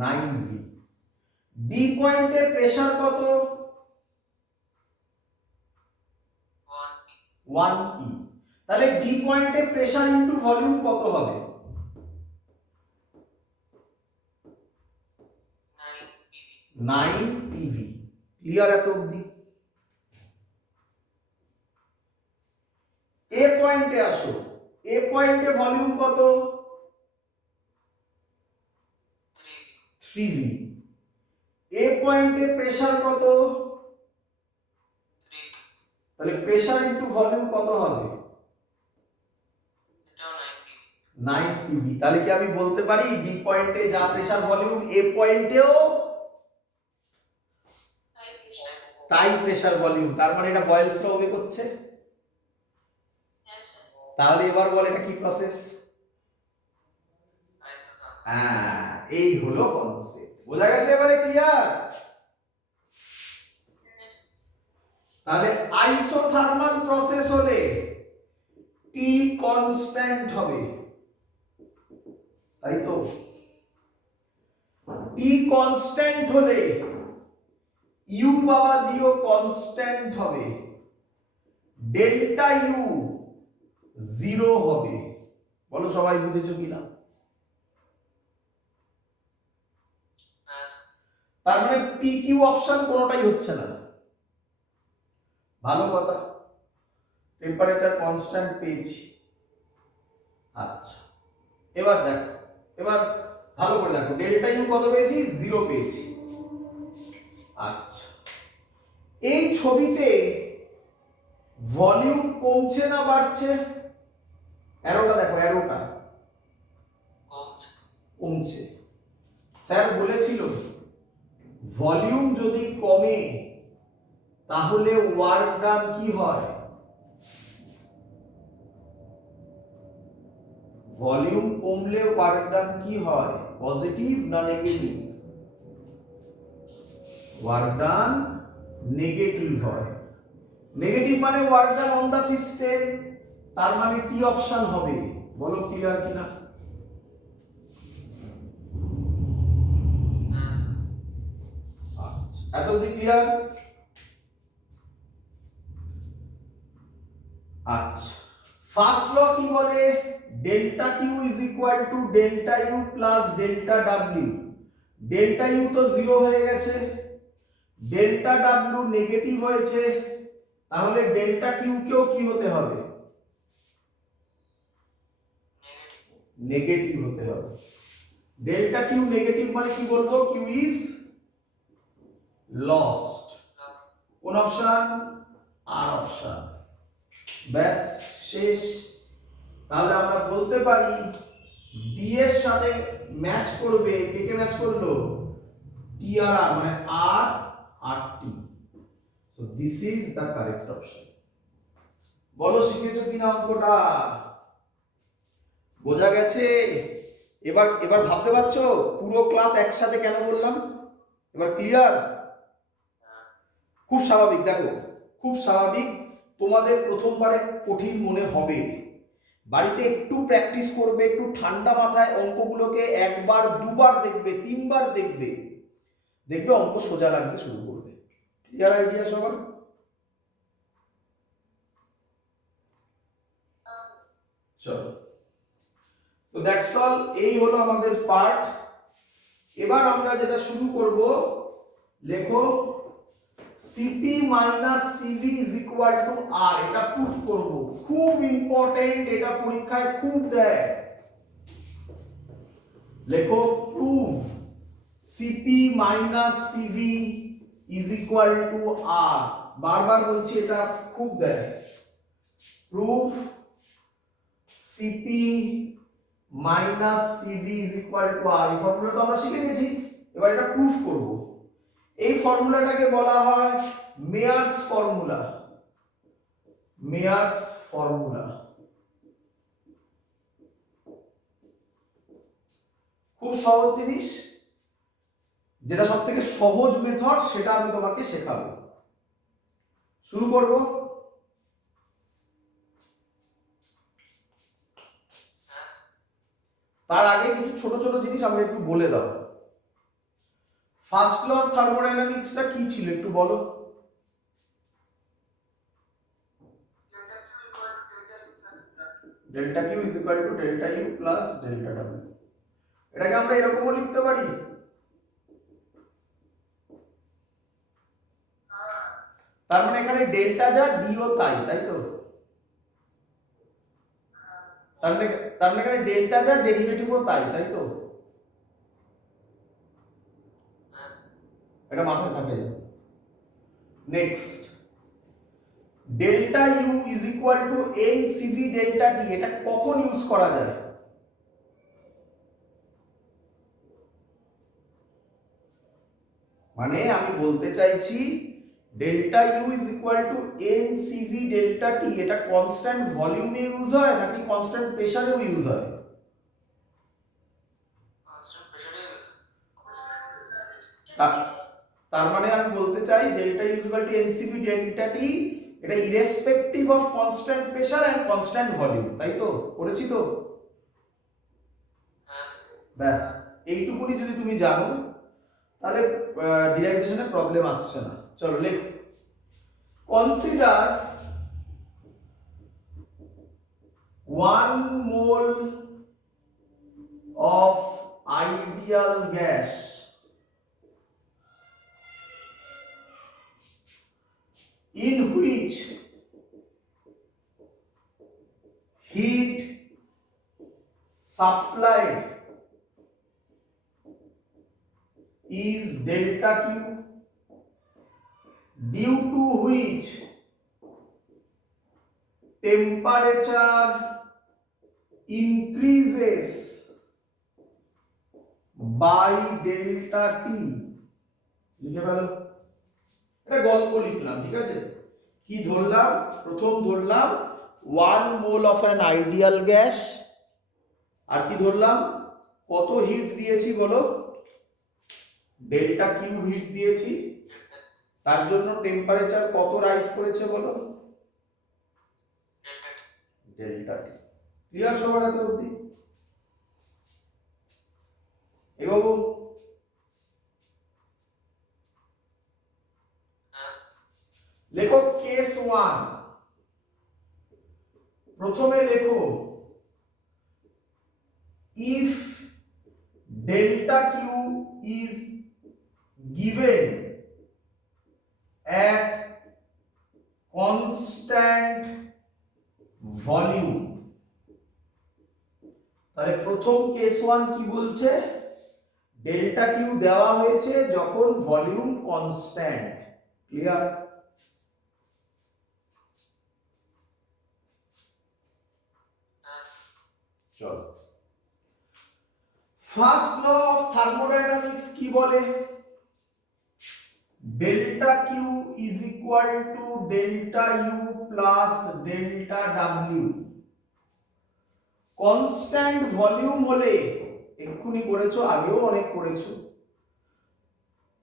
9V। ডি পয়েন্টে প্রেসার কত? 1P। তাহলে ডি পয়েন্টে প্রেসার ইনটু ভলিউম কত হবে? 9PV। ক্লিয়ার এত অবধি? এ পয়েন্টে আসো, এ পয়েন্টে ভলিউম কত? 3V। এ পয়েন্টে প্রেসার কত? তাহলে প্রেসার ইনটু ভলিউম কত হবে? 9PV। তাহলে কি আমি বলতে পারি ডি পয়েন্টে যা প্রেসার ভলিউম এ পয়েন্টেও তাই প্রেসার ভলিউম? তার মানে এটা বয়েলস ল ওবে করছে। তাহলে এবার বল এটা কি প্রসেস? এই হলো কনসেপ্ট। বোঝা গেছে এবারে? ক্লিয়ার? তাহলে আইসোথার্মাল প্রসেস হলে টি কনস্ট্যান্ট হবে, তাই তো? টি কনস্ট্যান্ট হলে ইউ বাবা জিও কনস্ট্যান্ট হবে, ডেল্টা ইউ 0 হবে। বলো সবাই বুঝেছো কিনা? তার মানে পি কিউ অপশন কোনোটাই হচ্ছে না। ভালো কথা, টেম্পারেচার কনস্ট্যান্ট পেয়েছি। আচ্ছা এবার দেখো, এবার ভালো করে দেখো, ডেল্টা ইউ কত পেয়েছি? 0 পেয়েছি। আচ্ছা, এই ছবিতে ভলিউম কমছে না বাড়ছে? অ্যারোটা দেখো, অ্যারোটা কমছে। স্যার বলেছিল ভলিউম যদি কমে তাহলে ওয়ার্ক ডান কি হয়? ভলিউম কমলে ওয়ার্ক ডান কি হয়? পজিটিভ না নেগেটিভ? ওয়ার্ক ডান নেগেটিভ হয়। নেগেটিভ মানে work done on the system, তার মানে টি অপশন হবে। বলো ক্লিয়ার কিনা? আচ্ছা, এত অবধি ক্লিয়ার? আচ্ছা, ফার্স্ট ল কি বলে? Delta Q is equal to delta U plus delta W. Delta U তো জিরো হয়ে গেছে, ডেল্টা ডাব্লিউ নেগেটিভ হয়েছে, তাহলে ডেল্টা কিউ কেও কি হতে হবে? নেগেটিভ হতে হবে। ডেল্টা কিউ নেগেটিভ মানে কি বলবো? Q is lost. কোন অপশন? R option. ব্যাস শেষ। তাহলে আমরা বলতে পারি ডি এর সাথে ম্যাচ করবে, কে কে ম্যাচ করলো? টি আর আর, মানে R R T. So this is the correct option. বলো শিখেছো কিনা অঙ্কটা? বোঝা গেছে? এবার এবার ভাবতে পারছো পুরো ক্লাস একসাথে কেন বললাম? এবার ক্লিয়ার? খুব স্বাভাবিক, দেখো খুব স্বাভাবিক, তোমাদের প্রথমবারে কঠিন মনে হবে। বাড়িতে একটু প্র্যাকটিস করবে, একটু ঠান্ডা মাথায় অঙ্কগুলোকে একবার দুবার দেখবে, তিনবার দেখবে, দেখবে অঙ্ক সোজা লাগতে শুরু করবে। ক্লিয়ার আইডিয়া সবার? চলো, তো দ্যাটস অল। এই হলো আমাদের পার্ট। এবার আমরা যেটা শুরু করব, লেখো CP minus CV is equal to R. এটা প্রুফ করব, খুব ইম্পর্টেন্ট, এটা পরীক্ষায় খুব দেয়। লেখো proof C P minus CV is equal to R. বারবার বলছি, এটা খুব দেয়। Proof C P minus CV is equal to R. এই ফর্মুলা তো আমরা শিখে গেছি, এবার এটা প্রুফ করব। এই ফর্মুলাটাকে বলা হয় মেয়ার্স ফর্মুলা। মেয়ার্স ফর্মুলা খুব সহজ জিনিস, যেটা সবথেকে সহজ মেথড সেটা আমি তোমাকে শেখাবো। শুরু করব। তার আগে কিছু ছোট ছোট জিনিস আমাকে একটু বলে দাও। ফার্স্ট ল অফ থার্মোডাইনামিক্সটা কি ছিল একটু বলো। Delta Q is equal to delta U plus delta W. এটাকে আমরা এরকমও লিখতে পারি, তার মানে এখানে ডেল্টা যা ডিও তাই, তাই তো? তার মানে এখানে ডেল্টা যা ডেরিভেটিভও তাই, তাই তো? এটা মাথায় থাকে। Next, delta U is equal to N CV delta T. এটা কখন ইউজ করা যায়? মানে আমি বলতে চাইছি delta U is equal to N CV delta T, এটা কনস্ট্যান্ট ভলিউমে ইউজ হয় নাকি কনস্ট্যান্ট প্রেসারেও ইউজ হয়? তার মানে আমি বলতে চাই delta U is equal to N CV delta T, এটা irrespective of constant pressure and constant volume, তাই তো? করেছি তো? ব্যাস এইটুকুনি যদি তুমি জানো তাহলে ডিরাইভেশনে প্রবলেম আসছে না। চলো লেখ, consider 1 mole of ideal gas in which heat supplied is delta Q, due to which temperature increases by delta T. লিখে ফেলো, এটা গল্প লিখলাম, ঠিক আছে? কি ধরলাম? প্রথম ধরলাম 1 mole of an ideal gas, আর কি ধরলাম? কত হিট দিয়েছি বলো? ডেল্টা কিউ হিট দিয়েছি, তার জন্য টেম্পারেচার কত রাইজ করেছে বলো? Delta T. ক্লিয়ার সবার এত অবধি? এগোবো? লেখো কেস 1। প্রথমে লেখো if delta Q is given at constant volume, তাহলে প্রথম কেস 1 কি বলছে? ডেল্টা কিউ দেওয়া হয়েছে যখন ভলিউম কনস্ট্যান্ট। ক্লিয়ার? চলো, ফার্স্ট ল অফ থার্মোডাইনামিক্স কি বলে? Delta Q is equal to delta U plus delta W. Constant volume হলে, এক্ষুনি করেছো, আগেও অনেক করেছো,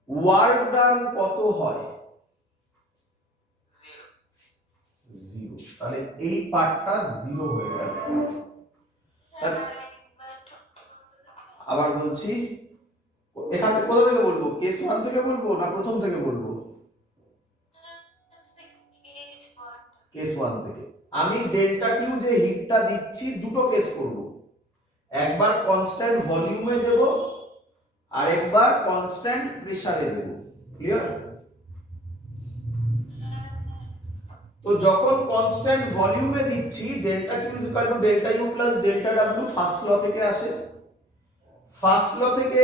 ওয়ার্ক ডান কত হয়? 0। তাহলে এই পার্টটা 0 হয়ে গেল। আবার বলছি, এখান থেকে কোথা থেকে বলবো? কেস 1 থেকে বলবো না প্রথম থেকে বলবো? কেস 1 থেকে। আমি ডেল্টা কিউ যে হিটটা দিচ্ছি দুটো কেস করব, একবার কনস্ট্যান্ট ভলিউমে দেব আর একবার কনস্ট্যান্ট প্রেসারে দেব। ক্লিয়ার? তো যখন কনস্ট্যান্ট ভলিউমে দিচ্ছি delta Q is equal to delta U plus delta W first law থেকে আসে। ফার্স্ট ল থেকে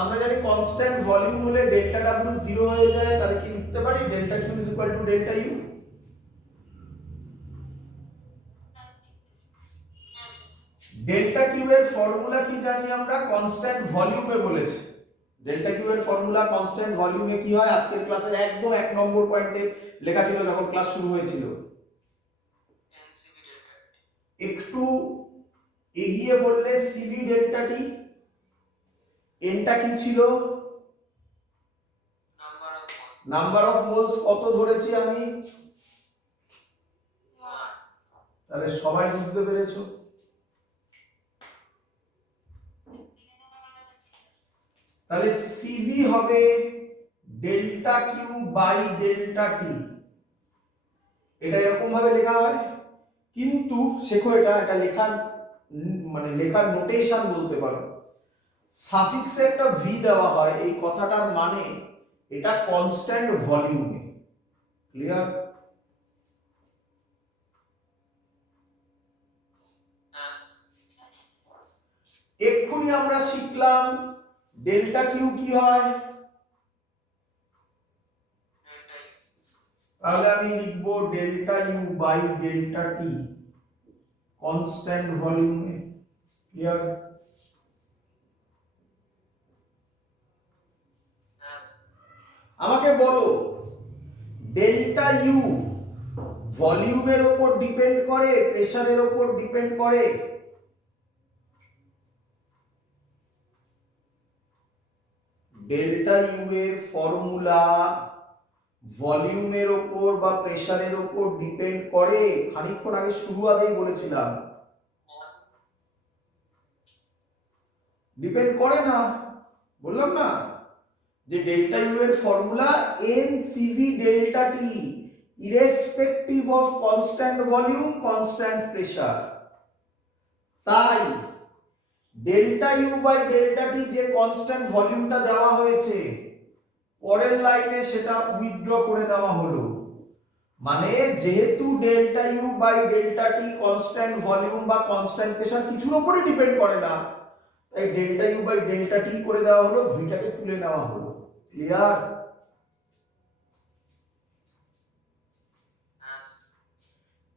আমরা জানি কনস্ট্যান্ট ভলিউম হলে ডেল্টা ডাব্লিউ 0 হয়ে যায়, তাহলে কি লিখতে পারি? Delta Q is equal to delta U. Delta Q এর ফর্মুলা কি জানি আমরা? কনস্ট্যান্ট ভলিউমে বলেছি। ডেল্টা কিউ এর ফর্মুলা কনস্ট্যান্ট ভলিউমে কি হয়? আজকের ক্লাসের একদম 1 নম্বর পয়েন্টে লেখা ছিল যখন ক্লাস শুরু হয়েছিল। একটু এগিয়ে বললে সিভি ডেল্টা টি। এনটা কি ছিল? Number of moles. কত ধরেছি আমি? তাহলে সবাই বুঝতে পেরেছো? তাহলে সিভি হবে delta Q by delta T. এটা এরকম ভাবে লেখা হয়, কিন্তু শেখো এটা লেখার মানে লেখার নোটেশন বলতে পারো। সাফিক্সে একটা ভি দেওয়া হয়, এই কথাটার মানে এটা কনস্ট্যান্ট ভলিউমে। ক্লিয়ার? এক্ষুনি আমরা শিখলাম ডেল্টা কিউ কি হয়। তাহলে আমি লিখব delta U by delta T constant ভলিউমে। ক্লিয়ার? আমাকে বলো ডেল্টা ইউ ভলিউমের উপর ডিপেন্ড করে, প্রেসারের উপর ডিপেন্ড করে? ডেল্টা ইউ এর ফর্মুলা ভলিউমের উপর বা প্রেসারের উপর ডিপেন্ড করে? খানিকক্ষণ আগে শুরু আগেই বলেছিলাম ডিপেন্ড করে না। বললাম না যে ডেল্টা ইউ এর formula N CV delta T irrespective of constant volume constant pressure. তাই ডেল্টা ইউ বাই ডেল্টা টি যে কনস্ট্যান্ট ভলিউমটা দেওয়া হয়েছে পরের লাইনে সেটা উইথড্র করে নেওয়া হলো। মানে যেহেতু delta U by delta T constant volume বা কনস্ট্যান্ট প্রেসার কিছুর উপরই ডিপেন্ড করে না, তাই delta U by delta T করে দেওয়া হলো, ভিটাকে তুলে নেওয়া হলো। ক্লিয়ার?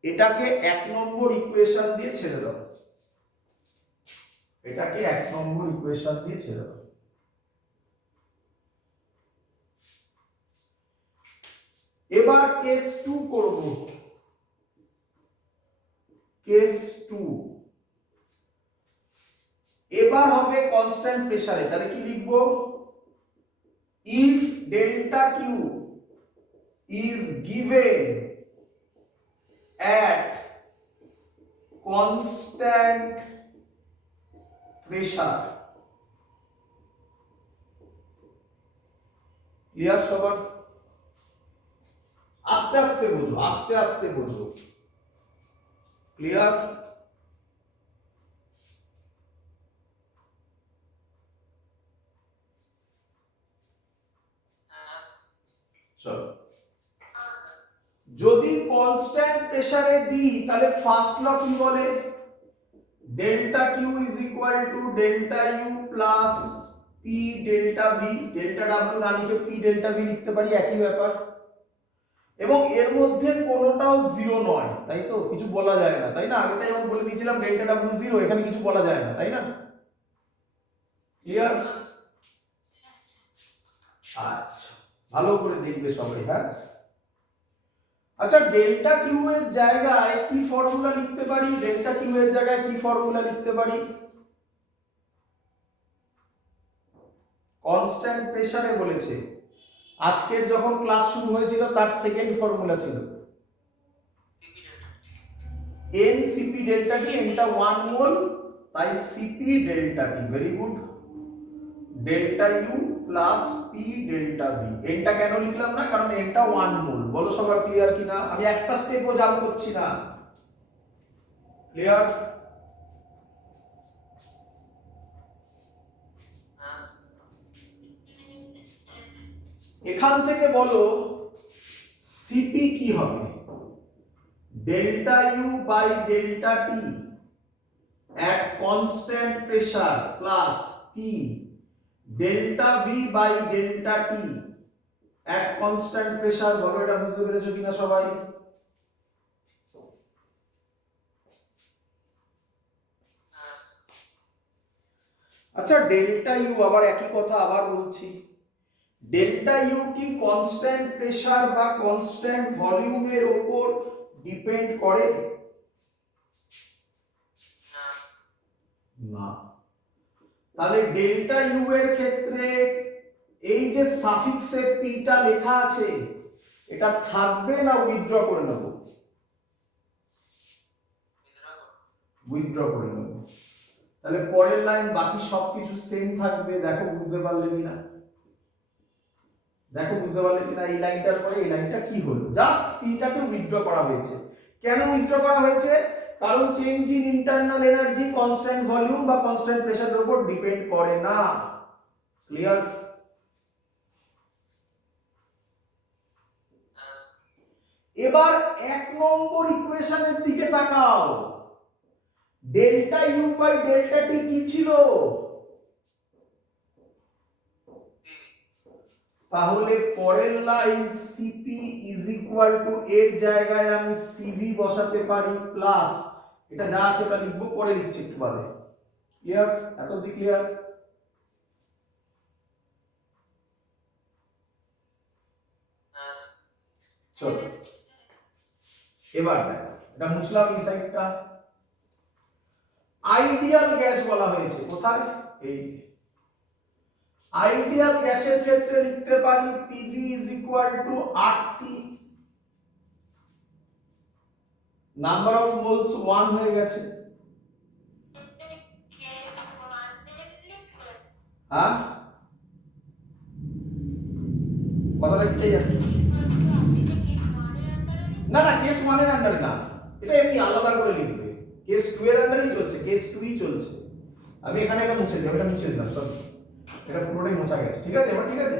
এটাকে 1 নম্বর ইকুয়েশন দিয়ে ছেড়ে দাও, এটাকে 1 নম্বর ইকুয়েশন দিয়ে ছেড়ে দাও। এবার কেস 2 করব। কেস 2 এবার হবে কনস্ট্যান্ট প্রেসারে। তাহলে কি লিখব? If delta Q is given at constant pressure, clear সবার? আস্তে আস্তে বোঝো, আস্তে আস্তে বোঝো। ক্লিয়ার? চলো, যদি কনস্ট্যান্ট প্রেসারে দিই তাহলে ফার্স্ট ল কি বলে? Delta Q is equal to delta U plus P delta V. Delta W না লিখে পি ডেল্টা ভি লিখতে পারি, একই ব্যাপার। এবং এর মধ্যে কোনোটাও জিরো নয়, তাই তো? কিছু বলা যায় না, তাই না? আগেটাই আমি বলে দিয়েছিলাম ডেল্টা ডাব্লিউ জিরো, এখানে কিছু বলা যায় না, তাই না? ক্লিয়ার? আচ্ছা, ভালো করে দেখবে সবাই, হ্যাঁ? আচ্ছা, ডেল্টা কিউ এর জায়গায় কি ফর্মুলা লিখতে পারি? ডেল্টা কিউ এর জায়গায় কি ফর্মুলা লিখতে পারি? কনস্ট্যান্ট প্রেসারে বলেছে, আজকের যখন ক্লাস শুরু হয়েছিল তার সেকেন্ড ফর্মুলা ছিল n cp ডেল্টা টি। nটা 1 মোল, তাই cp delta T. Very good. Delta U plus P delta V. nটা কেন লিখলাম না? কারণ nটা 1 মোল। বলো সবার ক্লিয়ার কিনা? আমি একটা স্টেপও জাম্প করছি না। ক্লিয়ার? এখান থেকে বলো সিপি কি হবে? Delta U by delta T at constant pressure plus p delta V by delta T at constant pressure। বলো এটা বুঝতে পেরেছো কিনা সবাই? আচ্ছা, ডেল্টা ইউ আবার একই কথা আবার বলছি, ডেল্টা ইউ কি কনস্ট্যান্ট প্রেসার বা কনস্ট্যান্ট ভলিউমের উপর ডিপেন্ড করে? না। তাহলে ডেল্টা ইউ এর ক্ষেত্রে এই যে সাফিক্সে পিটা লেখা আছে, এটা থাকবে না উইথড্র করে নেব? উইথড্র করে নেব। তাহলে পরের লাইন বাকি সবকিছু সেম থাকবে। দেখো বুঝতে পারলে কিনা? দেখো বুঝতে পারলে কিনা? এই লাইনটার পরে এই লাইনটা কি হলো? জাস্ট পিটাকে উইথড্র করা হয়েছে। কেন উইথড্র করা হয়েছে? কারণ change in internal energy constant volume বা কনস্ট্যান্ট প্রেসারের উপর ডিপেন্ড করে না। ক্লিয়ার? এবার 1 নম্বর ইকুয়েশনের দিকে তাকাও। ডেল্টা ইউ বাই ডেল্টা টি কি ছিল? তাহলে পরের line CP is equal two এর জায়গায় আমি সিভি বসাতে পারি প্লাস এটা যা আছে ওটা লিখবো, পরে লিখছি একটু বাদে। ক্লিয়ার? এত অবধি ক্লিয়ার? চলো এবার দেখো, এটা মুছলাম এই সাইডটা। আইডিয়াল গ্যাস বলা হয়েছে কোথায়? এই আইডিয়াল গ্যাসের ক্ষেত্রে লিখতে পারি PV is equal to RT, number of moles 1 হয়ে গেছে। হ্যাঁ, কথাটা কেটে যাচ্ছে। না না, কেস 1 এর আন্ডারে না, এটা এমনি আলাদা করে লিখবে। কেস 2 এর আন্ডারেই চলছে, কেস 2ই চলছে। আমি এখানে এটা মুছে দিই, এটা মুছে দিলাম, সব এটা পুরোটাই মোছা গেছে। ঠিক আছে? এবার ঠিক আছে?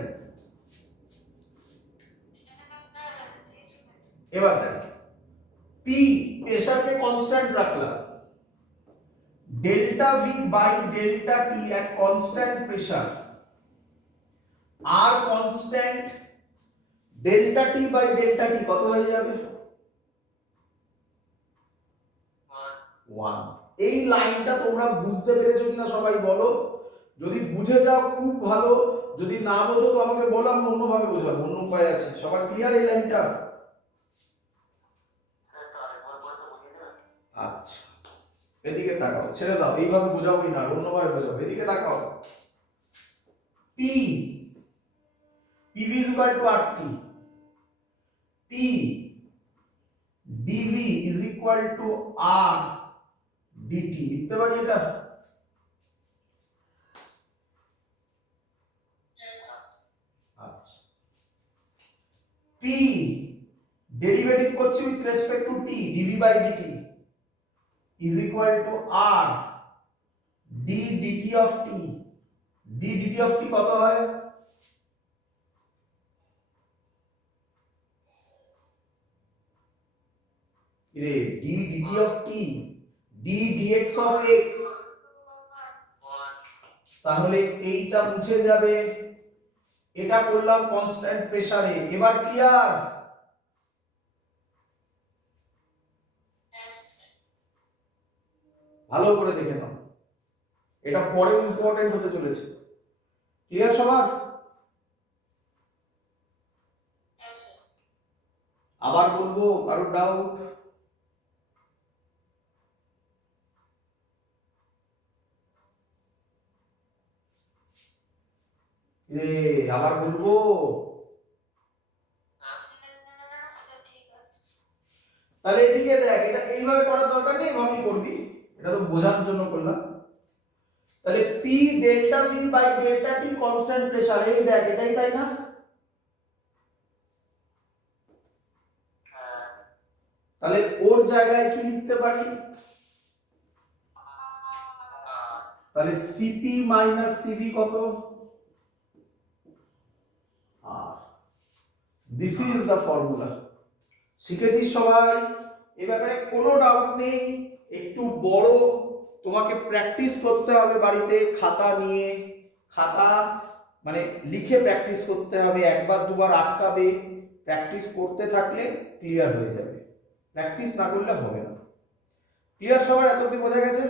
এবার দেখ, পি প্রেসারকে কনস্ট্যান্ট রাখলাম, delta V by delta T at constant pressure, আর constant, delta T by delta T কত হয়ে যাবে? 1। এই লাইনটা তোমরা বুঝতে পেরেছো কিনা সবাই বলো। যদি বুঝে যাও খুব ভালো, যদি না বোঝো তো আমাকে বলো, আমি অন্যভাবে বোঝাবো, অন্য উপায় আছে। সবার ক্লিয়ার এই লাইনটা? আচ্ছা, এদিকে তাকাও, ছেড়ে দাও, এইভাবে বোঝাবোই না, অন্যভাবে বোঝাবো। এদিকে তাকাও। P PV is equal to RT, P DV is equal to R DT, লিখতে পারি এটা? আচ্ছা, P ডেরিভেটিভ করছি with respect to T, dV by dt is equal to R d dt of T, d dt of T কত হয়? রে d dt of T, d dx of x, তাহলে এইটা মুছে যাবে। এটা করলাম কনস্ট্যান্ট প্রেসারে। এবার ক্লিয়ার? ভালো করে দেখে নাও, এটা পরে ইম্পর্টেন্ট হতে চলেছে। ক্লিয়ার সবার? আবার বলবো, কারোর ডাউট? আবার বলবো? তাহলে এদিকে দেখ, এটা এইভাবে করার দরকার নেই, এভাবেই করবি, এটা তো বোঝানোর জন্য করলাম। তাহলে P delta V by delta T constant pressure, এই দেখ এটাই, তাই না? তাহলে ওর জায়গায় কি লিখতে পারি? তাহলে CP মাইনাস CV কত? আর দিস ইজ দ্য ফর্মুলা। শিখেছিস সবাই? এ ব্যাপারে কোনো ডাউট নেই। একটু বড় তোমাকে প্র্যাকটিস করতে হবে বাড়িতে, খাতা নিয়ে, খাতা মানে লিখে প্র্যাকটিস করতে হবে, একবার দুবার আটকাবে, প্র্যাকটিস করতে থাকলে ক্লিয়ার হয়ে যাবে, প্র্যাকটিস না করলে হবে না। ক্লিয়ার সবার? এত অবধি বোঝা গেছে?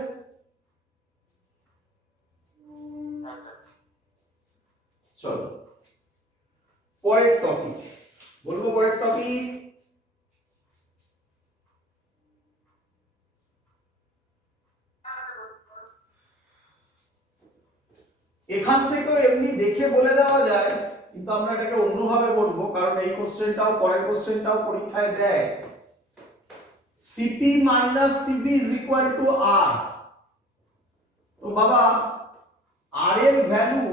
চলো পরের টপিক বলবো। পরের টপিক এখান থেকেও এমনি দেখে বলে দেওয়া যায়, কিন্তু আমরা এটাকে অন্যভাবে বলবো, কারণ এই কোশ্চেনটাও পরের কোশ্চেনটাও পরীক্ষায় দেয়। CP minus CV is equal to R। তো বাবা R এর ভ্যালু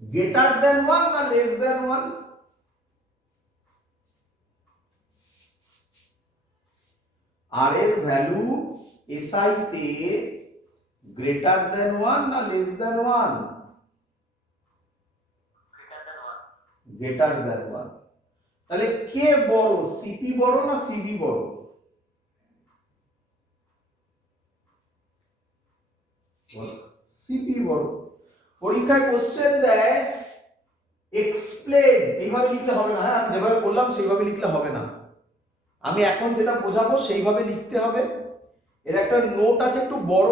greater than 1 না less than 1? R এর ভ্যালু SI তে greater than 1 না less than 1? greater than 1। তাহলে কে বড়, CP বড় না CV বড়? CP বড়। পরীক্ষায় কোশ্চেন দেয় এক্সপ্লেন, এইভাবে লিখলে হবে না। হ্যাঁ, আমি যেভাবে বললাম সেইভাবে লিখলে হবে না, আমি এখন যেটা বোঝাবো সেইভাবে লিখতে হবে। এর একটা নোট আছে একটু বড়,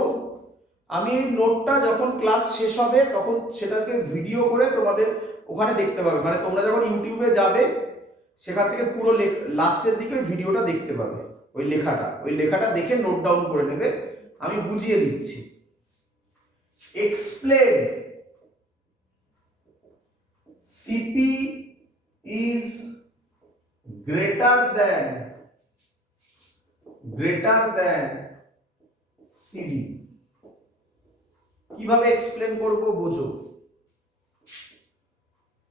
আমি এই নোটটা যখন ক্লাস শেষ হবে তখন সেটাকে ভিডিও করে তোমাদের ওখানে দেখতে পাবে, মানে তোমরা যখন ইউটিউবে যাবে সেখান থেকে পুরো লাস্টের দিকে ভিডিওটা দেখতে পাবে। ওই লেখাটা দেখে নোট ডাউন করে নেবে, আমি বুঝিয়ে দিচ্ছি। Explain CP is greater than CV। কিভাবে এক্সপ্লেন করব বোঝো।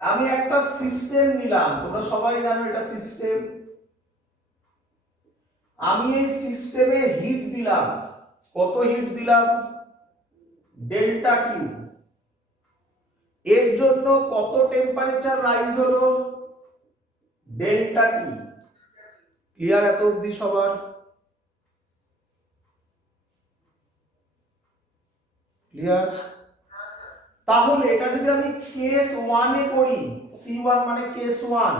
আমি একটা সিস্টেম নিলাম, তোমরা সবাই জানো এটা সিস্টেম। আমি এই সিস্টেমে হিট দিলাম, কত হিট দিলাম? Delta Q. এর জন্য কত টেম্পারেচার রাইজ হলো? Delta T. ক্লিয়ার এত অবধি সবার? ক্লিয়ার? তাহলে এটা যদি আমি কেস 1 এ করি, C1 মানে কেস 1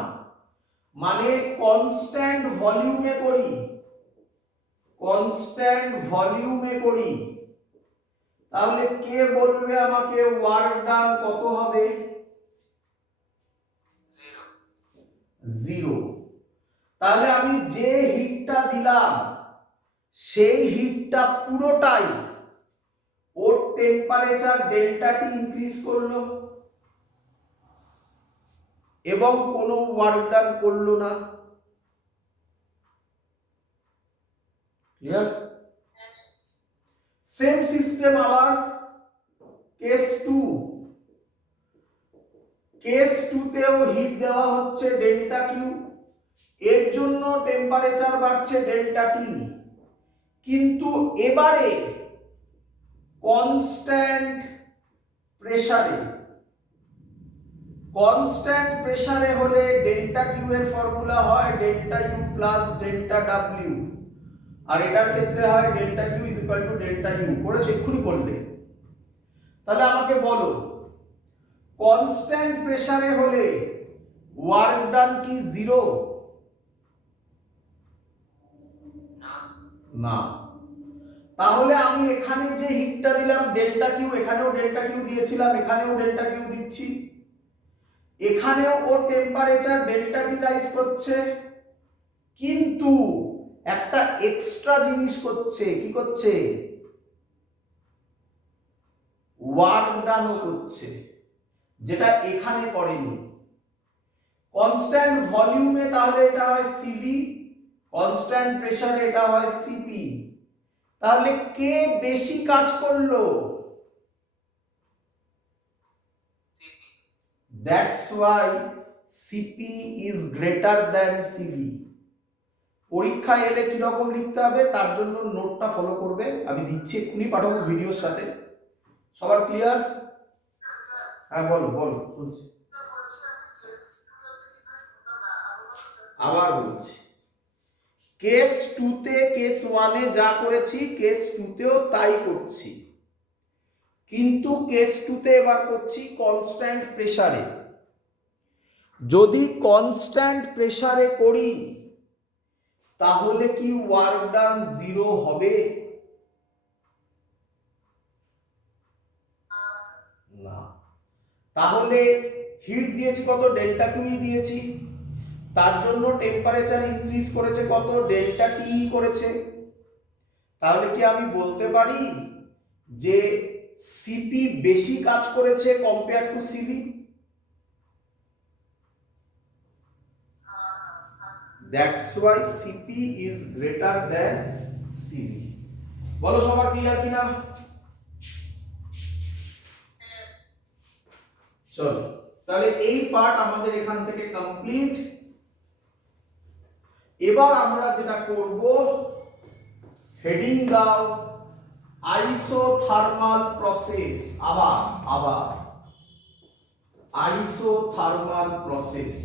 মানে কনস্ট্যান্ট ভলিউমে করি, কনস্ট্যান্ট ভলিউমে করি, তাহলে কে বলবে আমাকে ওয়ার্ক ডান কত হবে? 0। তাহলে আমি যে হিটটা দিলাম সেই হিটটা পুরোটাই ওর টেম্পারেচার ডেল্টা টি ইনক্রিজ করলো এবং কোনো ওয়ার্ক ডান করলো না। ক্লিয়ার? সেম সিস্টেম আবার কেস 2। কেস 2 তেও হিট দেওয়া হচ্ছে ডেল্টা কিউ, এর জন্য টেম্পারেচার বাড়ছে ডেল্টা টি, কিন্তু এবারে কনস্ট্যান্ট প্রেসারে। কনস্ট্যান্ট প্রেসারে হলে ডেল্টা কিউ এর ফর্মুলা হয় delta U plus delta W, আর এটার ক্ষেত্রে হয় delta Q is equal to delta U. করেছো এক্ষুনি করলে। তাহলে আমাকে বলো কনস্ট্যান্ট প্রেসারে হলে ওয়ার্ক ডান কি 0? না। তাহলে আমি এখানে যে হিটটা দিলাম ডেল্টা কিউ, এখানেও ডেল্টা কিউ দিয়েছিলাম, এখানেও ডেল্টা কিউ দিচ্ছি, এখানেও ও টেম্পারেচার ডেল্টা টি রাইজ করছে, কিন্তু একটা এক্সট্রা জিনিস করছে। কি করছে? ওয়ার্ক ডানও করছে, যেটা এখানে করেনি। কনস্ট্যান্ট ভলিউমে তাহলে এটা হয় সিভি, কনস্ট্যান্ট প্রেসারে এটা হয় সিপি। তাহলে কে বেশি কাজ করলো? That's why CP is greater than CV. পরীক্ষায় এলে কি রকম লিখতে হবে তার জন্য নোটটা ফলো করবে, আমি দিচ্ছি এক্ষুনি, পাঠাবো ভিডিওর সাথে। সবার ক্লিয়ার? হ্যাঁ বলো বলো, শুনছি। আবার বলছি, কেস 2 তে কেস 1 এ যা করেছি কেস 2 তেও তাই করছি, কিন্তু কেস 2 তে এবার করছি কনস্ট্যান্ট প্রেসারে। যদি কনস্ট্যান্ট প্রেসারে করি তাহলে কি ওয়ার্ক ডান 0 হবে? না। তাহলে হিট দিয়েছি কত? ডেল্টা কিউ দিয়েছি, তার জন্য টেম্পারেচার ইনক্রিজ করেছে কত? ডেল্টা টি করেছে। তাহলে কি আমি বলতে পারি যে সিপি বেশি কাজ করেছে compare to CV? That's why CP is greater than CV. বলো সবার ক্লিয়ার কিনা? চলো তাহলে এই পার্ট আমাদের এখান থেকে কমপ্লিট। এবার আমরা যেটা করব, হেডিং দাও আইসোথার্মাল প্রসেস। আবার আইসোথার্মাল প্রসেস।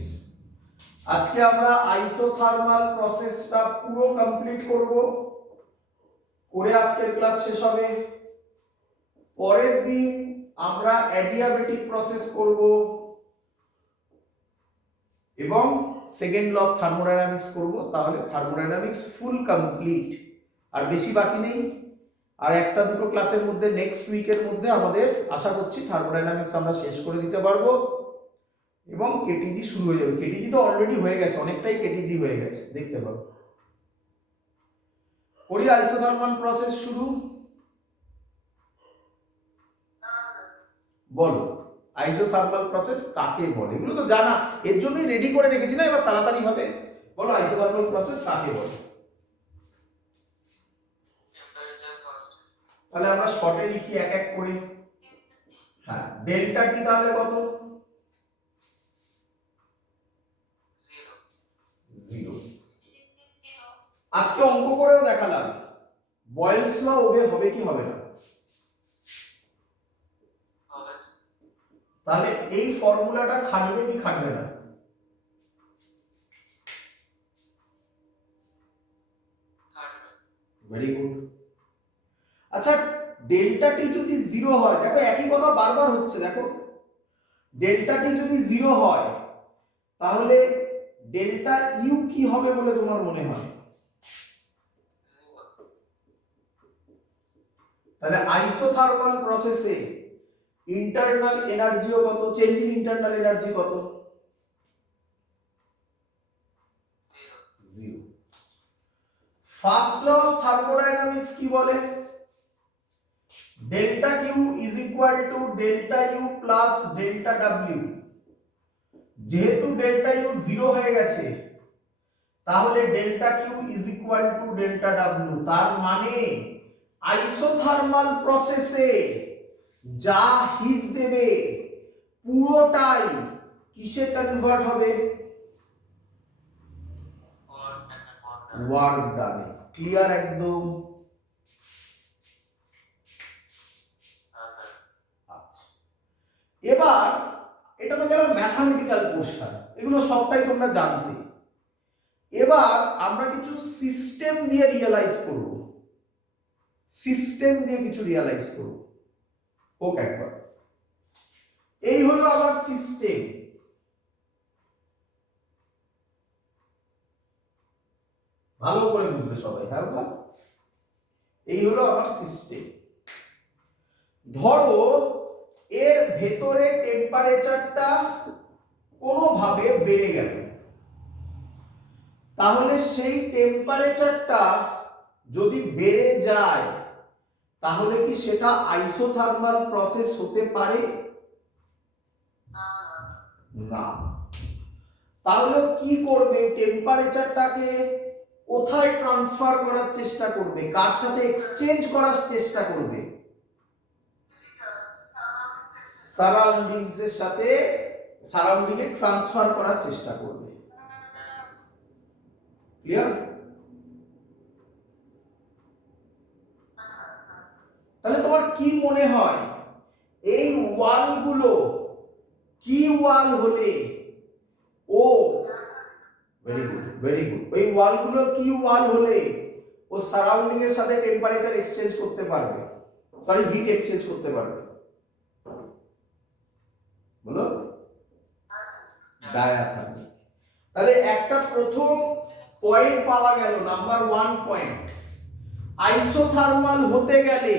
আজকে আমরা আইসোথার্মাল প্রসেসটা পুরো কমপ্লিট করব, করে আজকের ক্লাস শেষ হবে। পরের দিন আমরা অ্যাডিয়াবেটিক প্রসেস করব এবং সেকেন্ড ল অফ থার্মোডাইনামিক্স করব। তাহলে থার্মোডাইনামিক্স ফুল কমপ্লিট, আর বেশি বাকি নেই। আর একটা দুটো ক্লাসের মধ্যে নেক্সট উইকের মধ্যে আমাদের আশা করছি থার্মোডাইনামিক্স আমরা শেষ করে দিতে পারবো এবং কেটিজি শুরু হয়ে যাবে। কেটিজি তো অলরেডি হয়ে গেছে, অনেকটাই কেটিজি হয়ে গেছে, দেখতে পাবো। করি আইসোথার্মাল প্রসেস শুরু। বলো আইসোথার্মাল প্রসেস কাকে বলে? এগুলো তো জানা, এর জন্যই রেডি করে রেখেছি না, এবার তাড়াতাড়ি হবে। বলো আইসোথার্মাল প্রসেস কাকে বলে? তাহলে আমরা শর্টে লিখি এক এক করে। হ্যাঁ, ডেল্টা টি তাহলে কত? 0। আজকে অঙ্ক করেও দেখালাম, বয়েলস ল ওবে হবে কি হবে না? তাহলে এই ফর্মুলাটা খাটবে কি খাটবে না? Very good. আচ্ছা, ডেল্টা টি যদি 0 হয়, দেখো একই কথা বারবার হচ্ছে, দেখো ডেল্টা টি যদি 0 হয় তাহলে ডেল্টা ইউ কি হবে বলে তোমার মনে হয়? তাহলে আইসোথার্মাল প্রসেসে ইন্টারনাল এনার্জিও কত, চেঞ্জ ইন ইন্টারনাল এনার্জি কত? 0। ফার্স্ট ল অফ থার্মোডাইনামিক্স কি বলে? Delta Q is equal to delta U plus delta W. যেহেতু ডেল্টা ইউ 0 হয়ে গেছে তাহলে delta Q is equal to delta W. তার মানে আইসোথার্মাল প্রসেসে যা হিট দেবে পুরোটাই কিসে কনভার্ট হবে? ওয়ার্ক ডানে। ক্লিয়ার একদম? আচ্ছা, এবার এটা তো গেল ম্যাথমেটিক্যাল পোর্শন, এগুলো সবটাই তোমরা জানতে। এবার আমরা কিছু সিস্টেম দিয়ে রিয়েলাইজ করব, সিস্টেম দিয়ে কিছু রিয়েলাইজ করব। হোক একবার। এই হলো আমার সিস্টেম। ভালো করে বুঝবে সবাই, হ্যাঁ বাবা? এই হলো আমার সিস্টেম। ধরো এর ভেতরে টেম্পারেচারটা কোনোভাবে বেড়ে গেল, তাহলে সেই টেম্পারেচারটা যদি বেড়ে যায় তাহলে কি সেটা আইসোথার্মাল প্রসেস হতে পারে? না। তাহলে কি করবে? টেম্পারেচারটাকে কোথায় ট্রান্সফার করার চেষ্টা করবে? কার সাথে এক্সচেঞ্জ করার চেষ্টা করবে? সারাউন্ডিংস এর সাথে, সারাউন্ডিং এ ট্রান্সফার করার চেষ্টা করবে। ক্লিয়ার? তাহলে তোমার কি মনে হয় এই ওয়ালগুলো কি ওয়াল হলে ও, ভেরি গুড ভেরি গুড, এই ওয়ালগুলো কি ওয়াল হলে ও সারাউন্ডিং এর সাথে টেম্পারেচার এক্সচেঞ্জ করতে পারবে, সরি হিট এক্সচেঞ্জ করতে পারবে? বলো। ডায়াথার্মিক। তাহলে একটা প্রথম পয়েন্ট পাওয়া গেল, নাম্বার 1 পয়েন্ট। আইসোথার্মাল হতে গেলে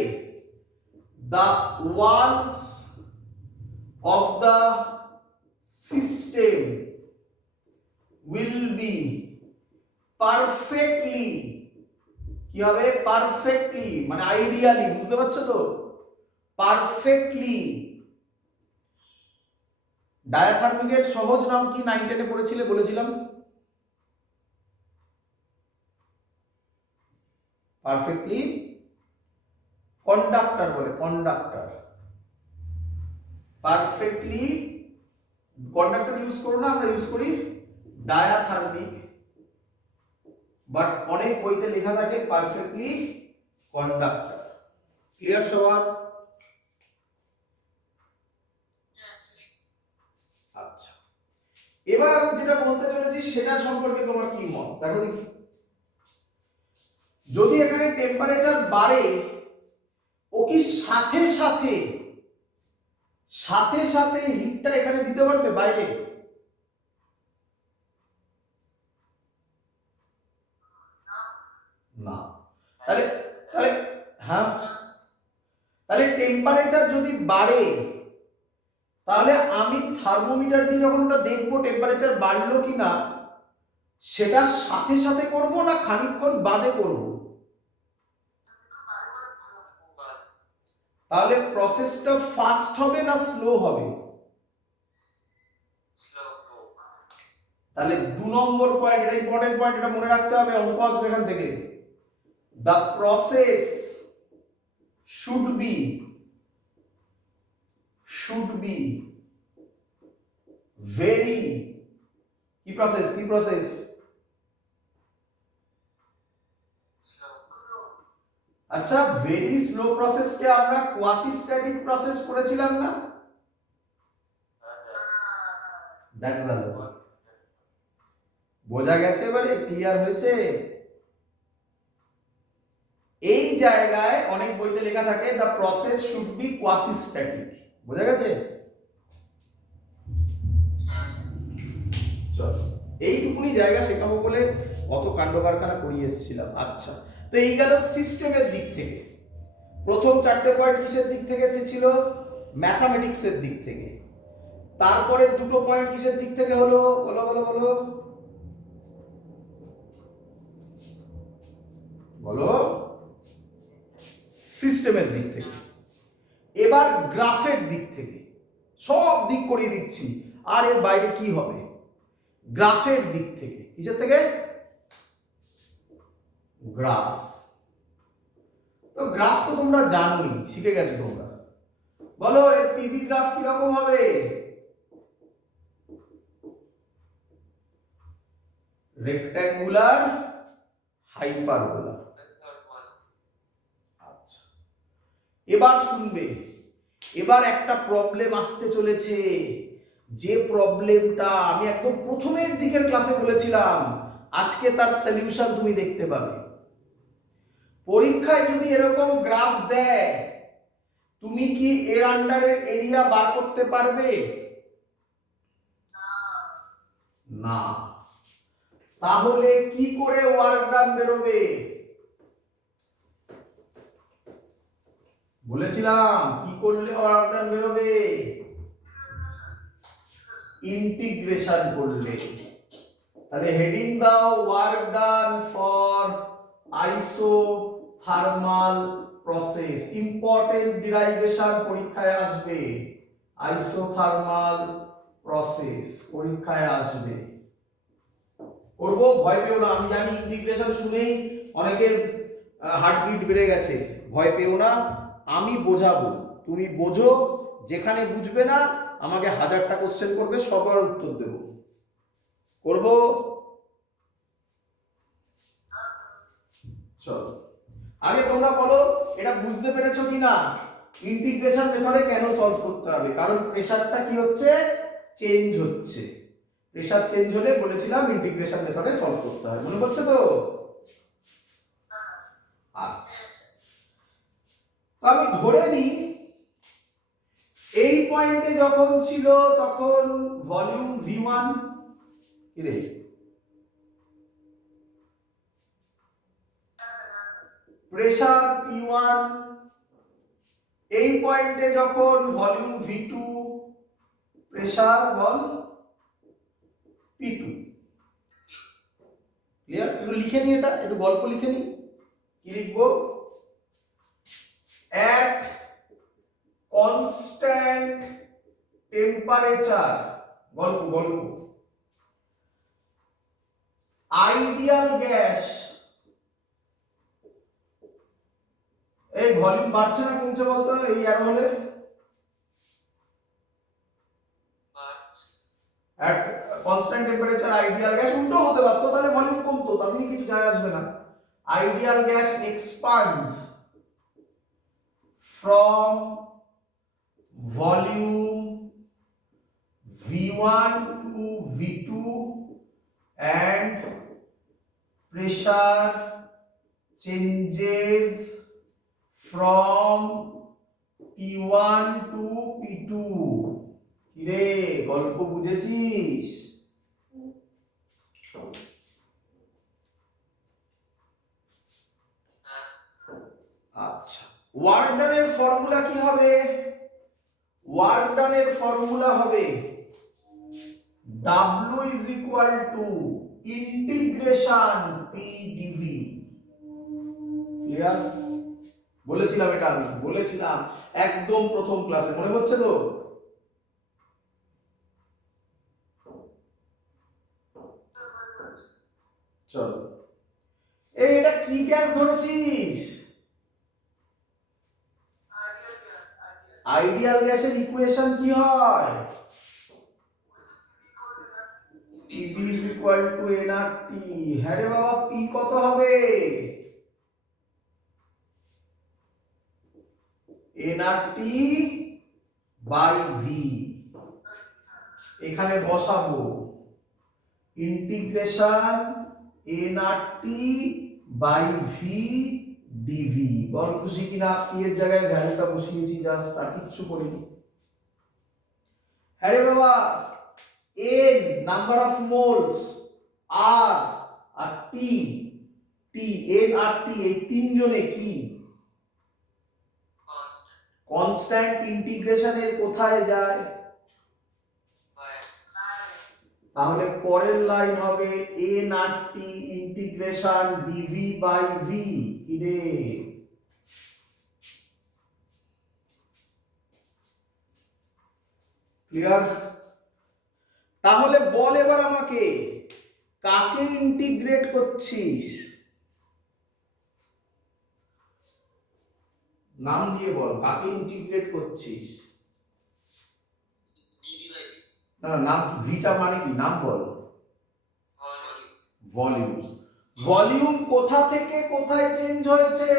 the walls of the system will be perfectly, কি হবে? পারফেক্টলি মানে আইডিয়ালি, বুঝতে পারছো তো? পারফেক্টলি। ডায়াথার্মিকের সহজ নাম কি 9 10 এ পড়েছিলে? বলেছিলাম পারফেক্টলি কন্ডাক্টর বলে, কন্ডাক্টর। পারফেক্টলি কন্ডাক্টর ইউজ করো না, আমরা ইউজ করি ডায়াথার্মিক, বাট অনেক বইতে লেখা থাকে পারফেক্টলি কন্ডাক্টর। ক্লিয়ার সবার? আচ্ছা, এবার আমি যেটা বলতে চলেছি সেটা সম্পর্কে তোমার কি মত? দেখো দেখি, যদি এখানে টেম্পারেচার বাড়ে ও কি সাথে সাথে সাথে সাথে হিটটা এখানে দিতে পারবে বাইরে? না। তাহলে তাহলে হ্যাঁ, তাহলে টেম্পারেচার যদি বাড়ে তাহলে আমি থার্মোমিটার দিয়ে যখন ওটা দেখবো টেম্পারেচার বাড়লো কিনা, সেটা সাথে সাথে করব না খানিকক্ষণ বাদে করব? তাহলে প্রসেসটা ফাস্ট হবে না স্লো হবে? তাহলে 2 নম্বর পয়েন্ট, এটা ইম্পর্টেন্ট পয়েন্ট, এটা মনে রাখতে হবে, অঙ্ক আসবে এখান থেকে। the process should be very, কি প্রসেস, কি প্রসেস? আচ্ছা, ভেরি স্লো প্রসেসকে আমরা কোয়াসি স্ট্যাটিক প্রসেস পড়েছিলাম না? That's the logic. বোঝা গেছে? এবারে ক্লিয়ার হয়েছে? এই জায়গায় অনেক বইতে লেখা থাকে the process should be quasi static. বোঝা গেছে? চলো, এইটুকুনি জায়গা শেখাবো বলে অত কাণ্ড কারখানা করিয়ে এসেছিলাম। আচ্ছা, তো এই গেল সিস্টেমের দিক থেকে। প্রথম 4টে পয়েন্ট কিসের দিক থেকে ছিল? ম্যাথামেটিক্সের দিক থেকে। তারপরে 2টো পয়েন্ট কিসের দিক থেকে হলো? বলো বলো বলো বলো। সিস্টেমের দিক থেকে। এবার গ্রাফের দিক থেকে। সব দিক করিয়ে দিচ্ছি, আর এর বাইরে কি হবে? গ্রাফের দিক থেকে। কিসের থেকে? গ্রাফ। তো গ্রাফ তো তোমরা জানোই, শিখে গেছো তোমরা। বলো এর পিভি গ্রাফ কি রকম হবে? Rectangular hyperbola. আচ্ছা, এবার শুনবে, এবার একটা প্রবলেম আসতে চলেছে, যে প্রবলেমটা আমি একদম প্রথমের দিকের ক্লাসে বলেছিলাম, আজকে তার সলিউশন তুমি দেখতে পাবে। পরীক্ষায় যদি এরকম গ্রাফ দেয়, তুমি কি এর আন্ডারের এরিয়া বার করতে পারবে? না। তাহলে কি করে ওয়ার্ক ডান বেরোবে? বলেছিলাম কি করলে ওয়ার্ক ডান বেরোবে? ইন্টিগ্রেশন করলে। তাহলে হেডিং দাও work done for isothermal process. Important derivation পরীক্ষায় আসবে। আইসোথার্মাল প্রসেস পরীক্ষায় আসবে। করব, ভয় পেও না। আমি জানি ইন্টিগ্রেশন শুনেই অনেকের হার্টবিট বেড়ে গেছে। ভয় পেও না, আমি বোঝাবো, তুমি বোঝো। যেখানে বুঝবে না আমাকে 1000টা কোশ্চেন করবে, সবার উত্তর দেব। করব? চলো আগে তোমরা বলো এটা বুঝতে পেরেছো কিনা। ইন্টিগ্রেশন মেথডে কেন সলভ করতে হবে? কারণ প্রেসারটা কি হচ্ছে? চেঞ্জ হচ্ছে। প্রেসার চেঞ্জ হলে বলেছিলাম ইন্টিগ্রেশন মেথডে সলভ করতে হয়। মনে পড়ছে তো? আচ্ছা, তো আমি ধরে নিই এই পয়েন্টে যখন ছিল তখন ভলিউম V1, কি রে, প্রেসার P1, এই পয়েন্টে যখন ভলিউম V2, প্রেসার বল P2। ক্লিয়ার? একটু লিখে নি, এটা একটু গল্প লিখে নি। কি লিখবো? at constant temperature, গল্প গল্প, আইডিয়াল গ্যাস, এই ভলিউম বাড়ছে না কমছে বলতো এই অ্যারো হলে? at constant temperature ideal gas, উল্টো হতে পারতো, তাহলে ভলিউম কমতো, তাতেই কিছু যায় আসবে না। Ideal gas expands from volume V1 to V2 and pressure changes from P1 to P2। কিরে গল্প বুঝেছিস? আচ্ছা, ওয়ার্ক ডানের ফর্মুলা কি হবে? ওয়ার্ক ডানের ফর্মুলা হবে W is equal to integration P dV। Clear? বলেছিলাম, এটা আমি বলেছিলাম একদম প্রথম ক্লাসে, মনে পড়ছে তো? চলো, এই এটা কি গ্যাস ধরেছিস? আইডিয়াল গ্যাসের ইকুয়েশন কি হয়? PV is equal to nRT। হ্যাঁ রে বাবা, P কত হবে? nRT by V। এখানে বসাবো integration nRT by V dV। বল খুশি কিনা? P এর জায়গায় ভ্যালুটা বসিয়েছি জাস্ট, আর কিচ্ছু করিনি। হ্যাঁ রে বাবা, N number of moles, R আর T, N আর T এই তিনজনে কি? কনস্ট্যান্ট ইন্টিগ্রেশনের কোথায় যায়? তাহলে পরের লাইন হবে a not T integration dv by v। ইরে ক্লিয়ার? তাহলে বল এবার আমাকে কাকে ইন্টিগ্রেট করছিস? নাম দিয়ে বল, কাকে ইন্টিগ্রেট করছিস? না নাম, ভিটা মানে কি, নাম বল। ভলিউম। ভলিউম কোথা থেকে কোথায় চেঞ্জ হয়েছে?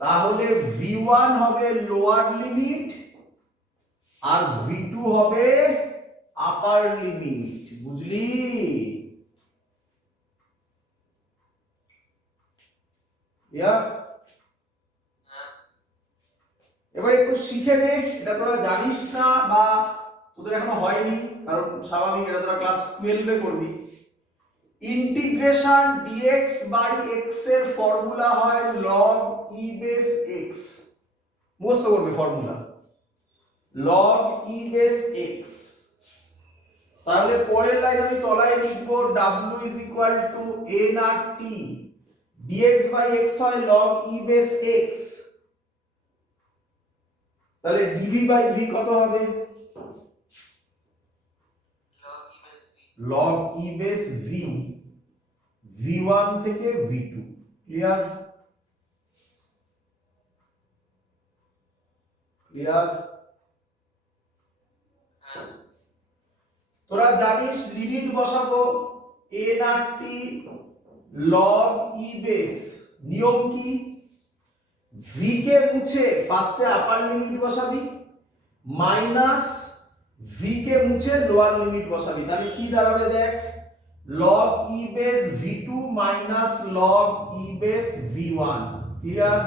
তাহলে v1 হবে লোয়ার লিমিট আর v2 হবে আপার লিমিট। বুঝলি? এবার একটু শিখে নে, এটা তোরা জানিস না বা তোদের এখনো হয়নি, কারণ স্বাভাবিক, এটা তোরা ক্লাস 12 এ করবি। ইন্টিগ্রেশন dx বাই x এর ফর্মুলা হয় log e বেস x। মুখস্থ করবে formula, log e base x। তাহলে পরের লাইন আমি তলায় লিখব w is equal to a not t dx by x হয় log e বেস x। তাহলে dv বাই v কত হবে? log e base v, v1 থেকে v2। ক্লিয়ার? ক্লিয়ার? তোরা জানিস লিমিট বসাবো a not t log e base. নিয়ম কি? v কে মুছে ফার্স্টে আপার লিমিট বসাবি, মাইনাস v কে মুছে লোয়ার লিমিট বসাবি। তাহলে কি দাঁড়াবে দেখ, log e base v2 minus log e base v1। Clear?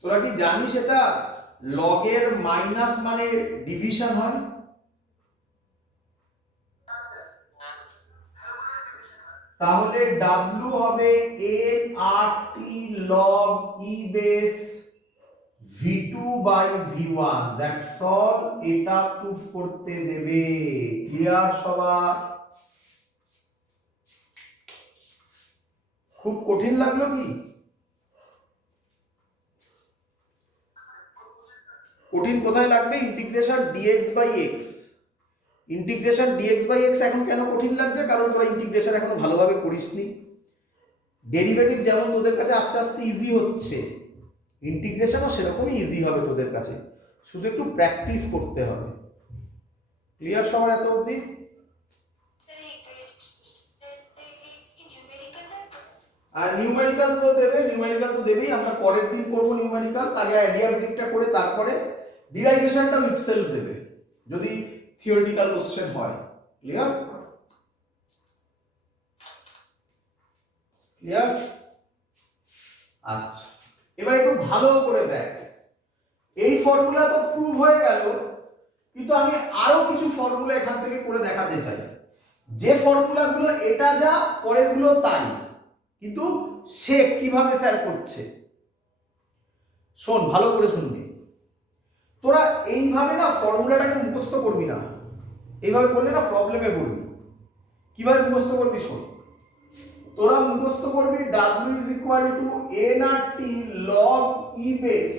তোরা কি জানিস এটা log এর মাইনাস মানে ডিভিশন হয়? তাহলে w হবে n r t log e base v2 by v1। That's all, এটা প্রুফ করতে দেবে। ক্লিয়ার সবার? খুব কঠিন লাগলো কি? কঠিন কোথায় লাগবে? Integration dx by x। Integration dx by x এখন কেন কঠিন লাগছে? কারণ তোরা ইন্টিগ্রেশন এখনো ভালোভাবে করিসনি। ডেরিভেটিভ যেমন তোদের কাছে আস্তে আস্তে ইজি হচ্ছে, ইন্টিগ্রেশনও সেরকমই ইজি হবে তোদের কাছে, শুধু একটু প্র্যাকটিস করতে হবে। ক্লিয়ার সবার এত অবধি? আর নিউমেরিক্যাল তো দেবে, নিউমেরিক্যাল তো দেবেই, আমরা পরের দিন করব নিউমেরিক্যাল। আগে আইডিয়াবেটিকটা করে তারপরে ডিরাইভেশনটাও ইটসেলফ দেবে যদি থিওরিটিক্যাল কোশ্চেন হয়। ক্লিয়ার? ক্লিয়ার? আচ্ছা, এবার একটু ভালো করে দেখ, এই ফর্মুলা তো প্রুভ হয়ে গেল, কিন্তু আমি আরো কিছু ফর্মুলা এখান থেকে করে দেখাতে চাই। যে ফর্মুলাগুলো এটা যা পরেরগুলো তাই, কিন্তু সে কিভাবে স্যার করছে শোন, ভালো করে শুনবি। তোরা এইভাবে না ফর্মুলাটাকে মুখস্থ করবি না, এইভাবে করলে না প্রবলেমে পড়বি। কিভাবে মুখস্থ করবি শোন, তোরা মুখস্থ করবি w is equal to a not t log e base.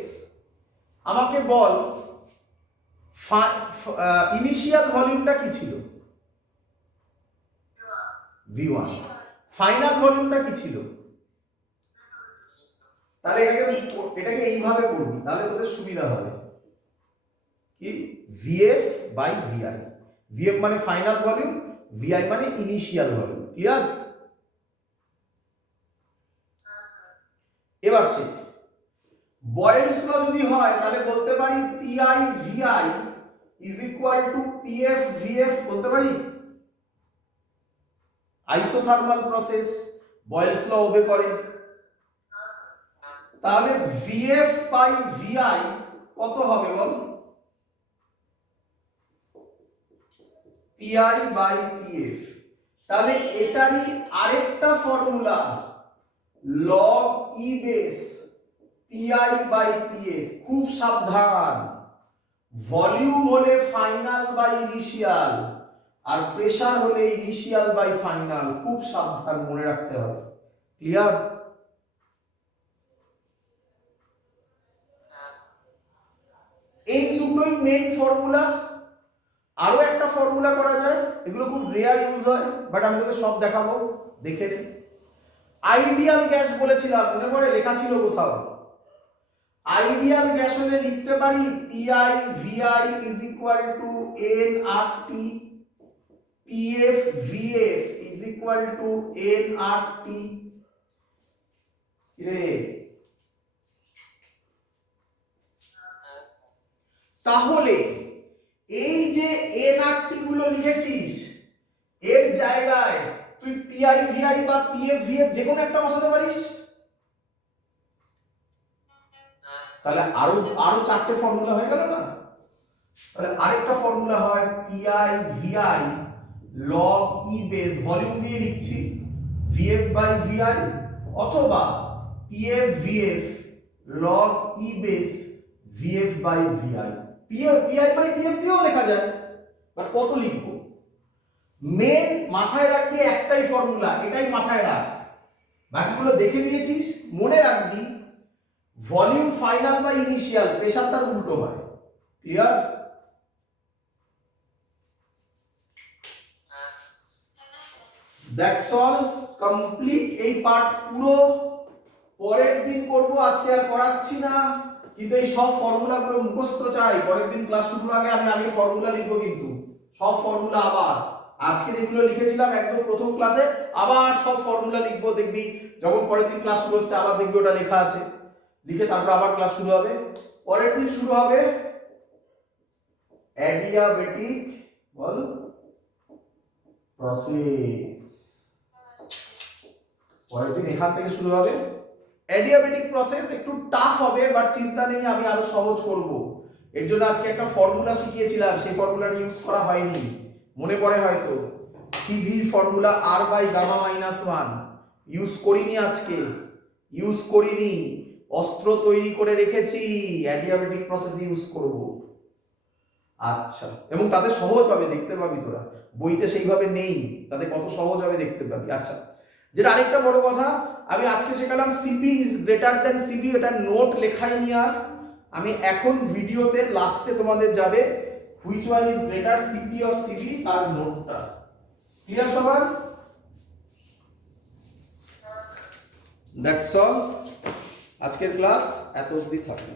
আমাকে বল ইনিশিয়াল ভলিউমটা কি ছিল? v1। ফাইনাল ভলিউমটা কি ছিল? তাহলে এটাকে এইভাবে পড়বি, তাহলে তোদের সুবিধা হবে। কি? vf by vi। vf মানে ফাইনাল ভলিউম, vi মানে ইনিশিয়াল ভলিউম। ক্লিয়ার? এবার সে বয়েলস ল যদি হয় তাহলে বলতে পারি pi vi is equal two pf vf বলতে পারি। আইসোথার্মাল প্রসেস, বয়েলস ল ওবে করে। তাহলে vf বাই vi কত হবে বল? pi by pf। তাহলে এটারই আরেকটা formula log e base pi by pf। খুব সাবধান, ভলিউম হলে ফাইনাল বাই ইনিশিয়াল আর প্রেসার হলে ইনিশিয়াল বাই ফাইনাল। খুব সাবধান, মনে রাখতে হবে। ক্লিয়ার? এই দুটোই মেইন ফর্মুলা। আরো একটা ফর্মুলা করা যায়, এগুলো খুব রেয়ার ইউজ হয়, বাট আমি তোকে সব দেখাবো, দেখে নে। আইডিয়াল গ্যাস বলেছিলাম, মনে পড়ে? লেখা ছিল কোথাও। আইডিয়াল গ্যাস হলে লিখতে পারি PI VI is equal to NRT, PF VF is equal to NRT. রে তাহলে এই যে এনআরটি গুলো লিখেছিস, এর জায়গায় তুই পিআই ভিআই বা পিএফ ভিএফ যে কোনো একটা বসাতে পারিস। তাহলে আরো চারটে ফর্মুলা হয়ে গেল না? তাহলে আরেকটা ফর্মুলা হয় PI VI log E base, volume দিয়ে লিখছি ভিএফ বাই ভিআই, অথবা PF VF log E base VF by VI. PI by PF দিয়েও লেখা যায়, বাট কত লিখবো? মেন মাথায় রাখবি একটাই ফর্মুলা, এটাই মাথায় রাখ। বাকিগুলো দেখে নিয়েছিস, মনে রাখবি ভলিউম ফাইনাল বা ইনিশিয়াল, প্রেসার তার উল্টো হয়। ক্লিয়ার? দ্যাটস অল, কমপ্লিট এই পার্ট পুরো। পরের দিন করব, আজকে আর করাচ্ছি না, কিন্তু এই সব ফর্মুলাগুলো মুখস্থ চাই। পরের দিন ক্লাস শুরুর আগে আমি আগে ফর্মুলা লিখবো, কিন্তু সব ফর্মুলা আবার আজকে যেগুলো লিখেছিলাম একদম প্রথম ক্লাসে আবার সব ফর্মুলা লিখবো। দেখবি যখন পরের দিন ক্লাস শুরু হচ্ছে আবার দেখবি ওটা লেখা আছে, লিখে তারপর আবার ক্লাস শুরু হবে। পরের দিন শুরু হবে অ্যাডিয়াবেটিক বল প্রসেস। পরের দিন এখান থেকে শুরু হবে অ্যাডিয়াবেটিক প্রসেস। একটু টাফ হবে, বাট চিন্তা নেই, আমি আরো সহজ করব। এর জন্য আজকে একটা ফর্মুলা শিখিয়েছিলাম, সেই ফর্মুলাটা ইউজ করা হয়নি, মনে পড়ে হয়তো। CV formula R by gamma minus 1 use করিনি, আজকে ইউজ করিনি। অস্ত্র তৈরি করে রেখেছি, অ্যাডিয়াবেটিক প্রসেস ইউজ করব। আচ্ছা, এবং তাতে সহজ হবে, দেখতে পাবি তোরা, বইতে সেইভাবে নেই, তাতে কত সহজ হবে দেখতে পাবি। আচ্ছা, যেটা আরেকটা বড় কথা, আমি আজকে শেখালাম C P is greater than C V, এটা নোট লেখাইনি আর। আমি এখন ভিডিওতে লাস্টে তোমাদের যাবে which one is greater, C P or C V, তার নোটটা। ক্লিয়ার সবার? দ্যাটস অল, আজকের ক্লাস এত অবধি থাকবে।